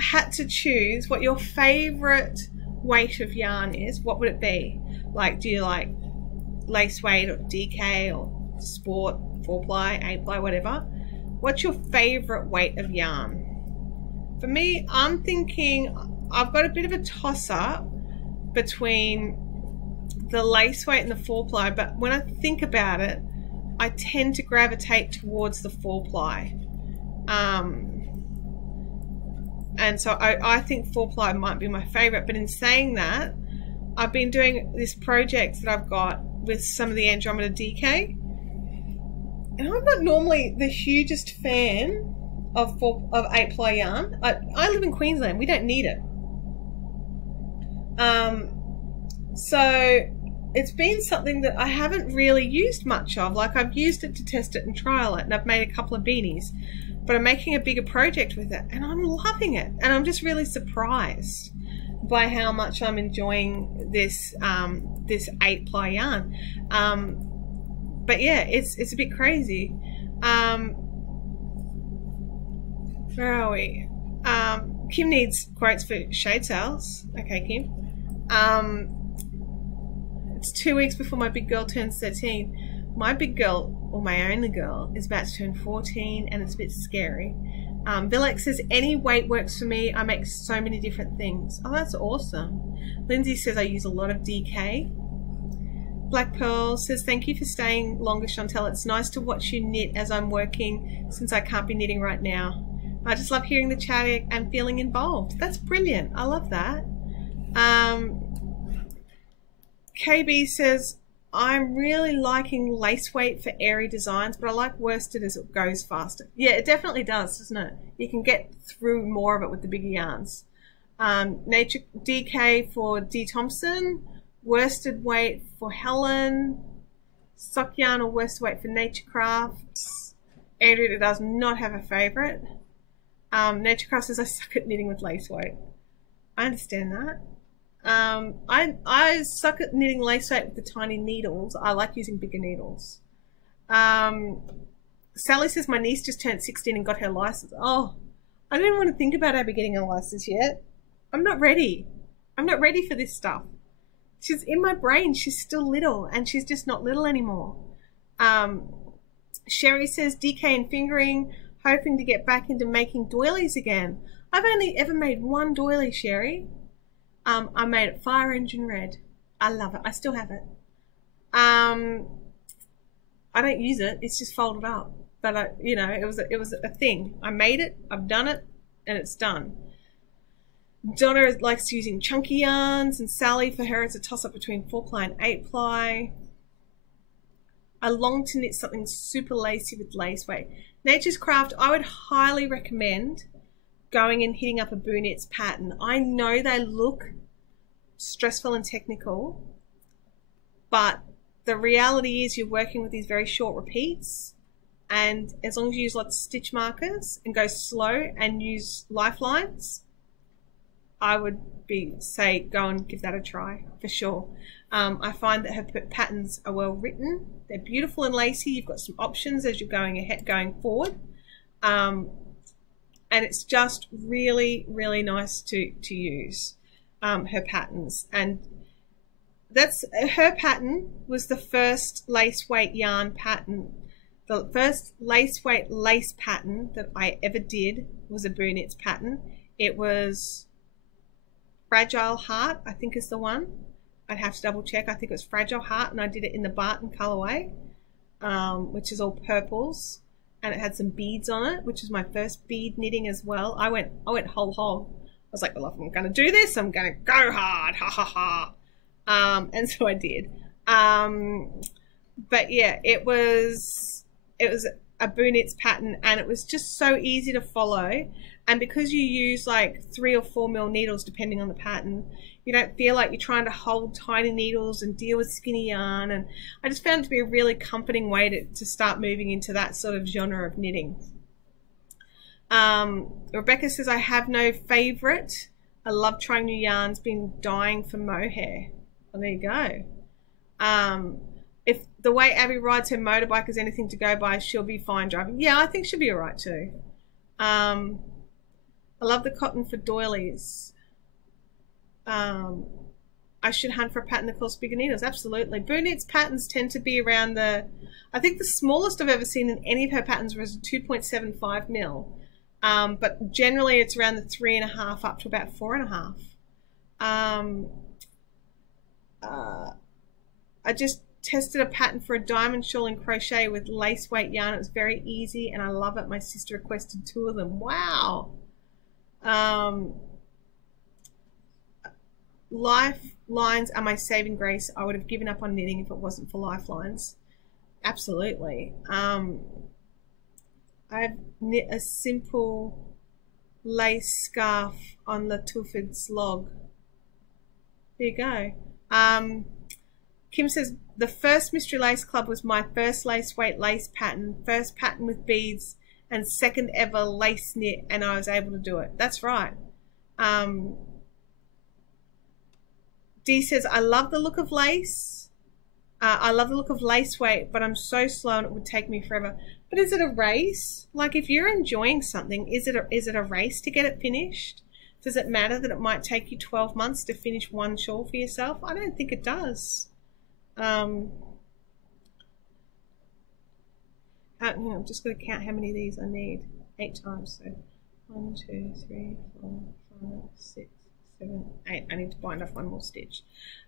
had to choose what your favorite weight of yarn is, what would it be? Like, do you like lace weight or DK or sport, 4-ply, 8-ply, whatever? What's your favorite weight of yarn? For me, I'm thinking I've got a bit of a toss-up between the lace weight and the 4-ply, but when I think about it, I tend to gravitate towards the 4-ply. And so I think 4-ply might be my favorite. But in saying that, I've been doing this project that I've got with some of the Andromeda DK, and I'm not normally the hugest fan of 8-ply yarn. I live in Queensland. We don't need it. So it's been something that I haven't really used much of. Like, I've used it to test it and trial it, and I've made a couple of beanies, but I'm making a bigger project with it and I'm loving it, and I'm just really surprised by how much I'm enjoying this this 8-ply yarn. But yeah, it's a bit crazy. Where are we? Kim needs quotes for shade sales. Okay, Kim. It's 2 weeks before my big girl turns 13. My big girl, or my only girl, is about to turn 14, and it's a bit scary. Villex says, any weight works for me. I make so many different things. Oh, that's awesome. Lindsay says, I use a lot of DK. Black Pearl says, thank you for staying longer, Chantel. It's nice to watch you knit as I'm working, since I can't be knitting right now. I just love hearing the chat and feeling involved. That's brilliant. I love that. KB says, I'm really liking lace weight for airy designs, but I like worsted as it goes faster. Yeah, it definitely does, doesn't it? You can get through more of it with the bigger yarns. Nature DK for D. Thompson, worsted weight for Helen, sock yarn or worsted weight for Nature Crafts. Andrea does not have a favourite. Nature Craft says, I suck at knitting with lace weight. I understand that. I suck at knitting lace weight with the tiny needles. I like using bigger needles. Sally says, my niece just turned 16 and got her license. Oh, I don't even want to think about Abby getting a license yet. I'm not ready. I'm not ready for this stuff. She's in my brain. She's still little, and she's just not little anymore. Sherry says, DK and fingering, hoping to get back into making doilies again. I've only ever made one doily, Sherry. I made it Fire Engine Red. I love it. I still have it. I don't use it. It's just folded up. But you know, it was a thing. I made it. I've done it, and it's done. Donna likes using chunky yarns, and Sally, for her, it's a toss-up between 4-ply and 8-ply. I long to knit something super lacy with lace weight. Nature's Craft, I would highly recommend going and hitting up a Boo Knits pattern. I know they look stressful and technical, but the reality is you're working with these very short repeats, and as long as you use lots of stitch markers and go slow and use lifelines, I would say go and give that a try for sure. I find that her patterns are well written. They're beautiful and lacy. You've got some options as you're going forward. And it's just really, really nice to use her patterns. And that's her pattern was the first lace weight yarn pattern. The first lace weight lace pattern that I ever did was a Boo Knits pattern. It was Fragile Heart, I think is the one. I'd have to double check. I think it was Fragile Heart, and I did it in the Barton colorway, which is all purples, and it had some beads on it, which is my first bead knitting as well. I went whole hog. I was like, well, if I'm going to do this, I'm going to go hard, ha ha ha. And so I did. But yeah, it was a Boo Knits pattern, and it was just so easy to follow. And because you use like 3 or 4 mil needles depending on the pattern, you don't feel like you're trying to hold tiny needles and deal with skinny yarn. And I just found it to be a really comforting way to start moving into that sort of genre of knitting. Rebecca says, I have no favorite. I love trying new yarns, been dying for mohair. Well, there you go. If the way Abby rides her motorbike is anything to go by, she'll be fine driving. Yeah, I think she'll be all right too. I love the cotton for doilies. I should hunt for a pattern that calls bigger needles. Absolutely. Boo Knit's patterns tend to be around the, I think the smallest I've ever seen in any of her patterns was 2.75 mil. But generally it's around the 3.5 up to about 4.5. I just tested a pattern for a diamond shawl in crochet with lace weight yarn. It was very easy and I love it. My sister requested 2 of them. Wow. Lifelines are my saving grace. I would have given up on knitting if it wasn't for lifelines. Absolutely. I've knit a simple lace scarf on the Tulford's log. There you go. Kim says, the first Mystery Lace Club was my first lace weight lace pattern, first pattern with beads, and second ever lace knit, and I was able to do it. That's right. Dee says, I love the look of lace. I love the look of lace weight, but I'm so slow and it would take me forever. But is it a race? Like, if you're enjoying something, is it a race to get it finished? Does it matter that it might take you 12 months to finish one shawl for yourself? I don't think it does. I'm just going to count how many of these I need. 8 times. So 1, 2, 3, 4, 5, 6, 7, 8. I need to bind off one more stitch.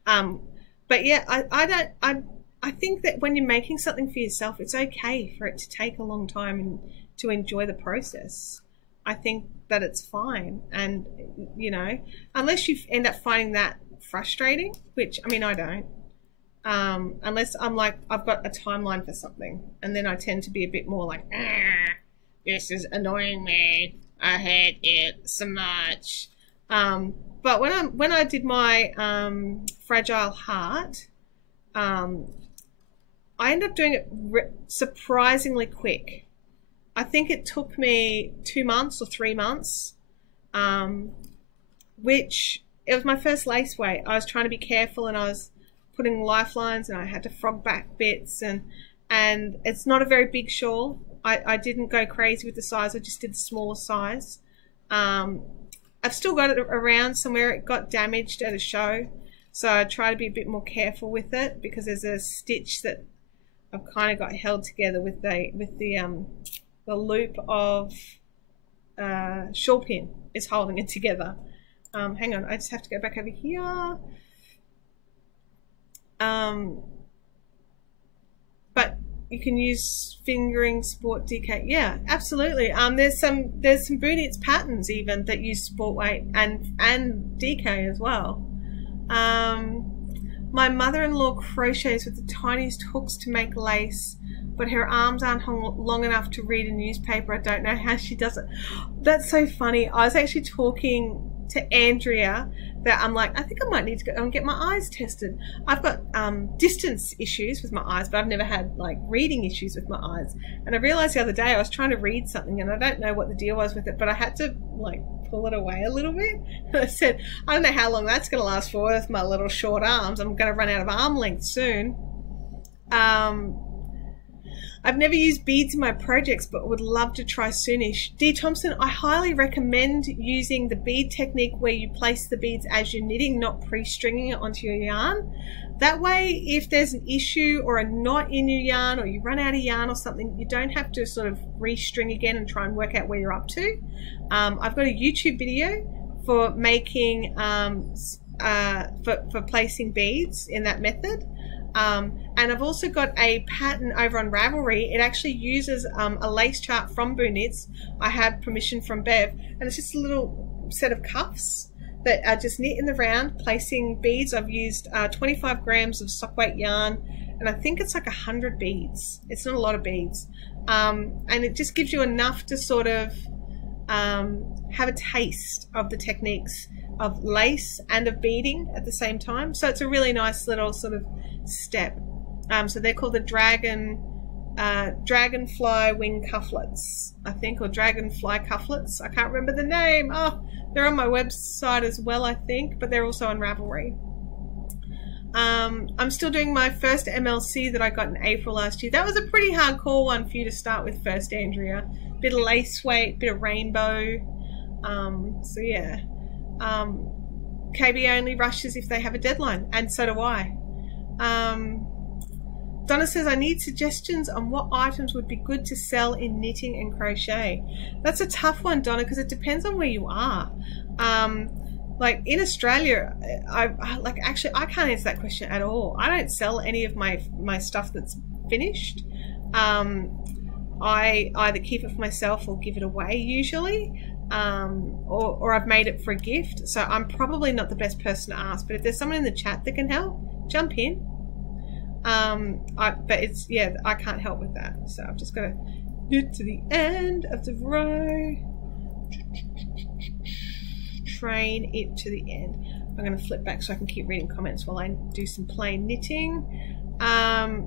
But yeah, I think that when you're making something for yourself, it's okay for it to take a long time and to enjoy the process. I think that it's fine. And, you know, unless you end up finding that frustrating, which, I mean, I don't. Unless I'm like, I've got a timeline for something, and then I tend to be a bit more like, this is annoying me. I hate it so much. But when I did my Fragile Heart, I ended up doing it surprisingly quick. I think it took me 2 months or 3 months, which it was my first lace weight. I was trying to be careful and I was putting lifelines and I had to frog back bits, and it's not a very big shawl. I didn't go crazy with the size. I just did the smaller size. I've still got it around somewhere. It got damaged at a show, so I try to be a bit more careful with it because there's a stitch that I've kind of got held together with the loop of shawl pin is holding it together. Hang on, I just have to go back over here. But you can use fingering sport DK. Yeah, absolutely. There's some Boo Knits patterns even that use sport weight and DK as well. My mother-in-law crochets with the tiniest hooks to make lace, but her arms aren't long enough to read a newspaper. I don't know how she does it. That's so funny. I was actually talking to Andrea that I'm like, I think I might need to go and get my eyes tested. I've got distance issues with my eyes, but I've never had like reading issues with my eyes. And I realized the other day I was trying to read something and I don't know what the deal was with it, but I had to like pull it away a little bit. And I said, I don't know how long that's going to last for with my little short arms. I'm going to run out of arm length soon. I've never used beads in my projects, but would love to try soonish. Dee Thompson, I highly recommend using the bead technique where you place the beads as you're knitting, not pre-stringing it onto your yarn. That way, if there's an issue or a knot in your yarn or you run out of yarn or something, you don't have to sort of re-string again and try and work out where you're up to. I've got a YouTube video for making, for placing beads in that method. And I've also got a pattern over on Ravelry. It actually uses a lace chart from Boo Knits. I have permission from Bev, and it's just a little set of cuffs that are just knit in the round, placing beads. I've used 25 grams of sock weight yarn, and I think it's like 100 beads. It's not a lot of beads, and it just gives you enough to sort of have a taste of the techniques of lace and of beading at the same time. So it's a really nice little sort of step. So they're called the dragonfly wing cufflets, I think, or dragonfly cufflets. I can't remember the name. Oh, They're on my website as well, I think, but they're also on Ravelry. I'm still doing my first MLC that I got in April last year. That was a pretty hardcore one for you to start with first, Andrea. Bit of lace weight, bit of rainbow. So yeah. KB only rushes if they have a deadline, and so do I. Donna says, I need suggestions on what items would be good to sell in knitting and crochet. That's a tough one, Donna, because it depends on where you are. Like in Australia, actually I can't answer that question at all. I don't sell any of my stuff that's finished. I either keep it for myself or give it away usually, or I've made it for a gift. So I'm probably not the best person to ask, but if there's someone in the chat that can help, jump in. But it's, yeah, I can't help with that. So I've just got to knit to the end of the row. Train it to the end. I'm going to flip back so I can keep reading comments while I do some plain knitting. I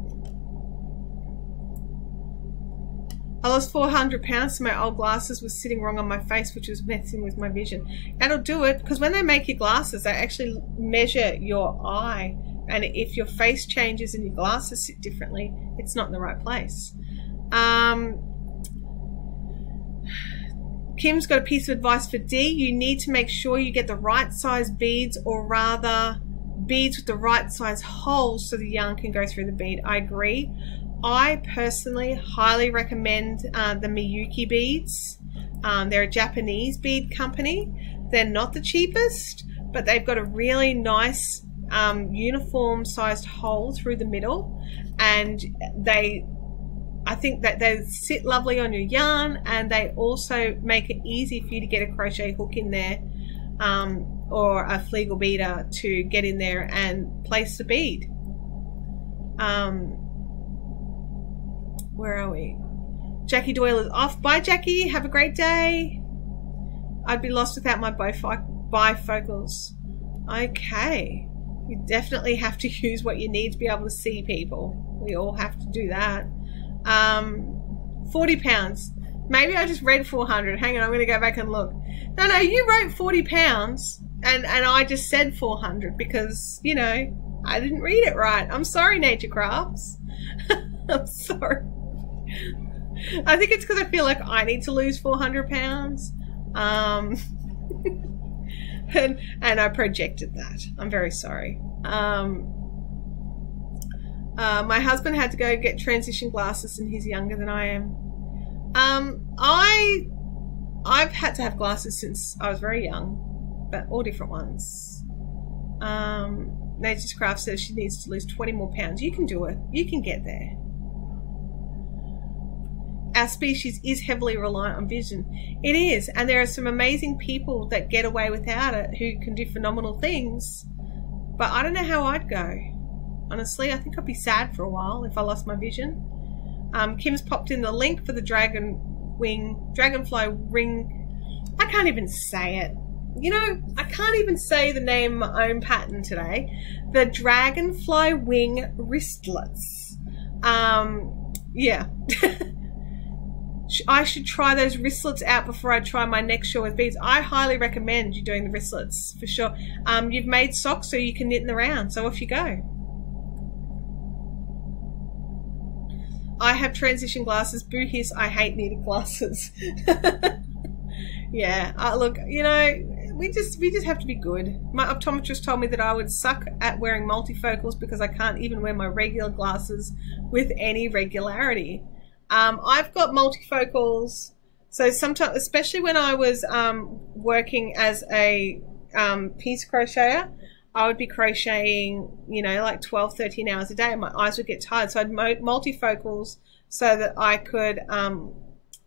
lost 400 pounds, so my old glasses was sitting wrong on my face, which was messing with my vision. That'll do it, because when they make your glasses, they actually measure your eye. And if your face changes and your glasses sit differently, it's not in the right place. Kim's got a piece of advice for D. You need to make sure you get the right size beads, or rather beads with the right size holes so the yarn can go through the bead. I agree. I personally highly recommend the Miyuki beads. They're a Japanese bead company. They're not the cheapest, but they've got a really nice uniform sized hole through the middle, and I think that they sit lovely on your yarn, and they also make it easy for you to get a crochet hook in there, or a Flegel beader to get in there and place the bead. Where are we? Jackie Doyle is off. Bye, Jackie. Have a great day. I'd be lost without my bifocals. Okay. You definitely have to use what you need to be able to see people. We all have to do that. 40 pounds. Maybe I just read 400. Hang on, I'm going to go back and look. No, you wrote 40 pounds and I just said 400 because, you know, I didn't read it right. I'm sorry, Nature Crafts. I'm sorry. I think it's because I feel like I need to lose 400 pounds. And I projected that. I'm very sorry. My husband had to go get transition glasses and he's younger than I am. I've had to have glasses since I was very young, but all different ones. Nature's Craft says she needs to lose 20 more pounds. You can do it. You can get there. Our species is heavily reliant on vision. It is, and there are some amazing people that get away without it who can do phenomenal things, but I don't know how I'd go. Honestly, I think I'd be sad for a while if I lost my vision. Kim's popped in the link for the dragonfly ring. I can't even say it. You know, I can't even say the name of my own pattern today. The dragonfly wing wristlets. Yeah. I should try those wristlets out before I try my next shawl with beads. I highly recommend you doing the wristlets for sure. You've made socks so you can knit in the round, so off you go. I have transition glasses. Boo hiss, I hate knitted glasses. Yeah, look, you know, we just have to be good. My optometrist told me that I would suck at wearing multifocals because I can't even wear my regular glasses with any regularity. I've got multifocals, so sometimes, especially when I was working as a piece crocheter, I would be crocheting, you know, like 12, 13 hours a day, and my eyes would get tired. So I'd multifocals so that I could,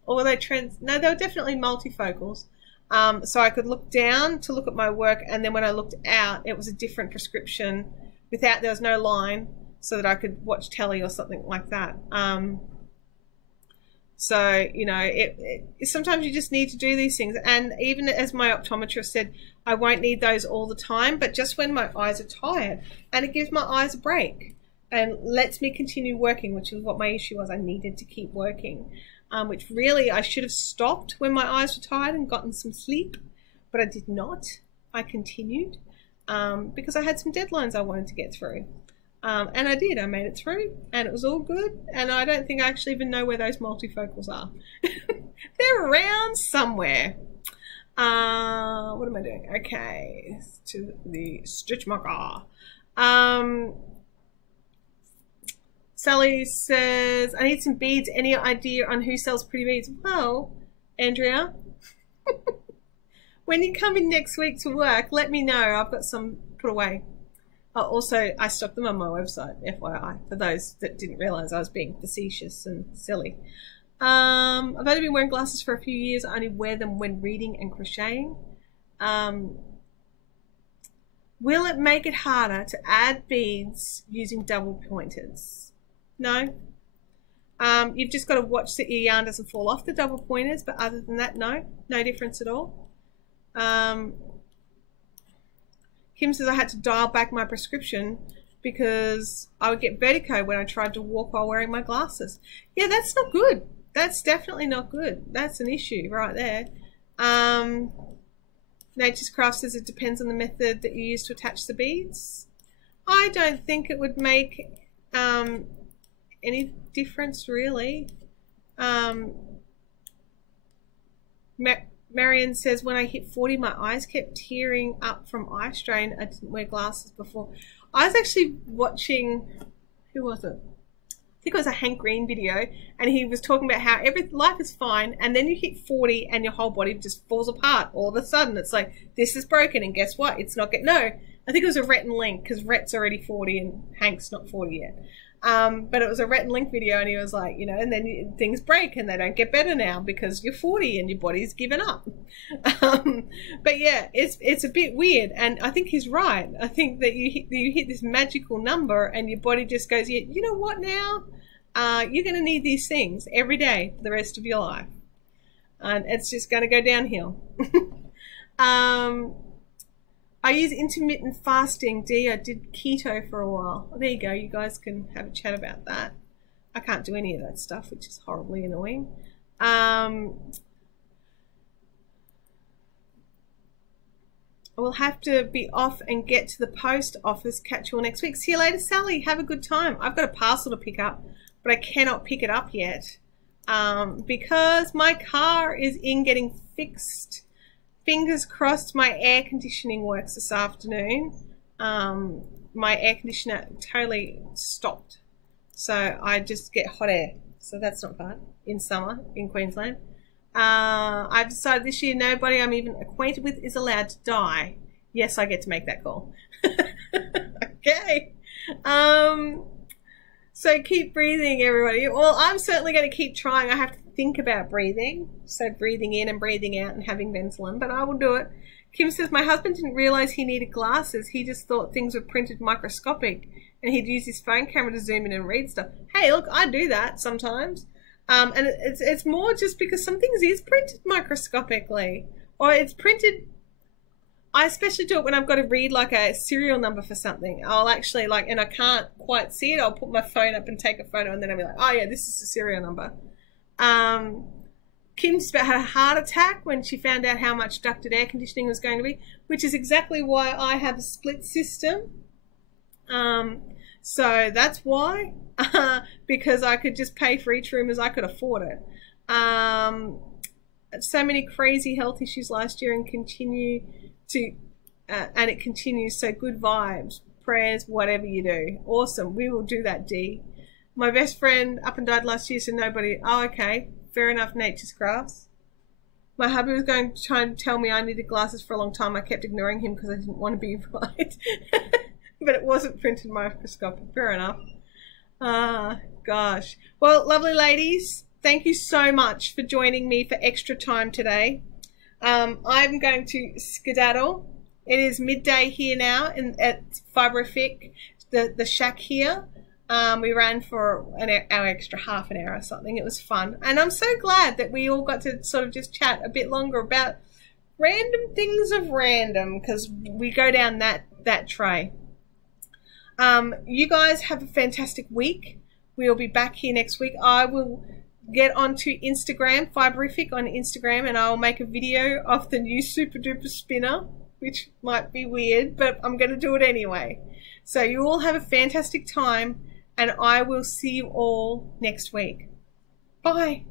or they no, they were definitely multifocals. So I could look down to look at my work, and then when I looked out, it was a different prescription without, there was no line, so that I could watch telly or something like that. So, you know, sometimes you just need to do these things. And even as my optometrist said, I won't need those all the time, but just when my eyes are tired. And it gives my eyes a break and lets me continue working, which is what my issue was. I needed to keep working, which really I should have stopped when my eyes were tired and gotten some sleep. but I did not. I continued because I had some deadlines I wanted to get through. And I did. I made it through and it was all good. And I don't think I actually even know where those multifocals are. They're around somewhere. What am I doing? Okay, to the stitch marker. Sally says, I need some beads. Any idea on who sells pretty beads? Well, Andrea, when you come in next week to work, let me know. I've got some put away. Also, I stock them on my website, FYI, for those that didn't realise I was being facetious and silly. I've only been wearing glasses for a few years. I only wear them when reading and crocheting. Will it make it harder to add beads using double pointers? No. You've just got to watch that your yarn doesn't fall off the double pointers, but other than that, no difference at all. Kim says I had to dial back my prescription because I would get vertigo when I tried to walk while wearing my glasses. Yeah, that's not good. That's definitely not good. That's an issue right there. Nature's Craft says it depends on the method that you use to attach the beads. I don't think it would make any difference really. Marion says, when I hit 40, my eyes kept tearing up from eye strain. I didn't wear glasses before. I was actually watching, who was it? I think it was a Hank Green video, and he was talking about how life is fine, and then you hit 40 and your whole body just falls apart. All of a sudden, it's like, this is broken, and guess what? It's not getting, no, I think it was a Rhett and Link, because Rhett's already 40 and Hank's not 40 yet. But it was a Rhett and Link video, and he was like, you know, and then things break and they don't get better now because you're 40 and your body's given up. But yeah, it's a bit weird, and I think he's right. I think that you hit this magical number and your body just goes, yeah, you know what now? You're going to need these things every day for the rest of your life. And it's just going to go downhill. I use intermittent fasting. I did keto for a while. Well, there you go. You guys can have a chat about that. I can't do any of that stuff, which is horribly annoying. I will have to be off and get to the post office. Catch you all next week. See you later, Sally. Have a good time. I've got a parcel to pick up, but I cannot pick it up yet because my car is in getting fixed. Fingers crossed my air conditioning works this afternoon. My air conditioner totally stopped, so I just get hot air, so that's not fun in summer in Queensland. I've decided this year nobody I'm even acquainted with is allowed to die. Yes, I get to make that call. Okay. So keep breathing, everybody. Well, I'm certainly going to keep trying. I have to think about breathing, so breathing in and breathing out and having Ventolin, but I will do it. Kim says, my husband didn't realize he needed glasses. He just thought things were printed microscopic and he'd use his phone camera to zoom in and read stuff. Hey, look, I do that sometimes. And it's more just because some things is printed microscopically, or it's printed. I especially do it when I've got to read like a serial number for something. I'll actually like, and I can't quite see it, I'll put my phone up and take a photo, and then I'll be like, oh yeah, this is the serial number. Kim had a heart attack when she found out how much ducted air conditioning was going to be, which is exactly why I have a split system. So that's why, because I could just pay for each room as I could afford it. So many crazy health issues last year and continue to, and it continues. So good vibes, prayers, whatever you do. Awesome. We will do that, Dee. My best friend up and died last year, so nobody. Oh, okay. Fair enough, Nature's Crafts. My hubby was going to try and tell me I needed glasses for a long time. I kept ignoring him because I didn't want to be right. But it wasn't printed microscopic. Fair enough. Gosh. Well, lovely ladies, thank you so much for joining me for extra time today. I'm going to skedaddle. It is midday here now at Fibrific, the shack here. We ran for our extra half an hour or something. It was fun. And I'm so glad that we all got to sort of just chat a bit longer about random things of random, because we go down that tray. You guys have a fantastic week. We'll be back here next week. I will get onto Instagram, Fiberific on Instagram, and I'll make a video of the new super duper spinner, which might be weird, but I'm going to do it anyway. So you all have a fantastic time, and I will see you all next week. Bye.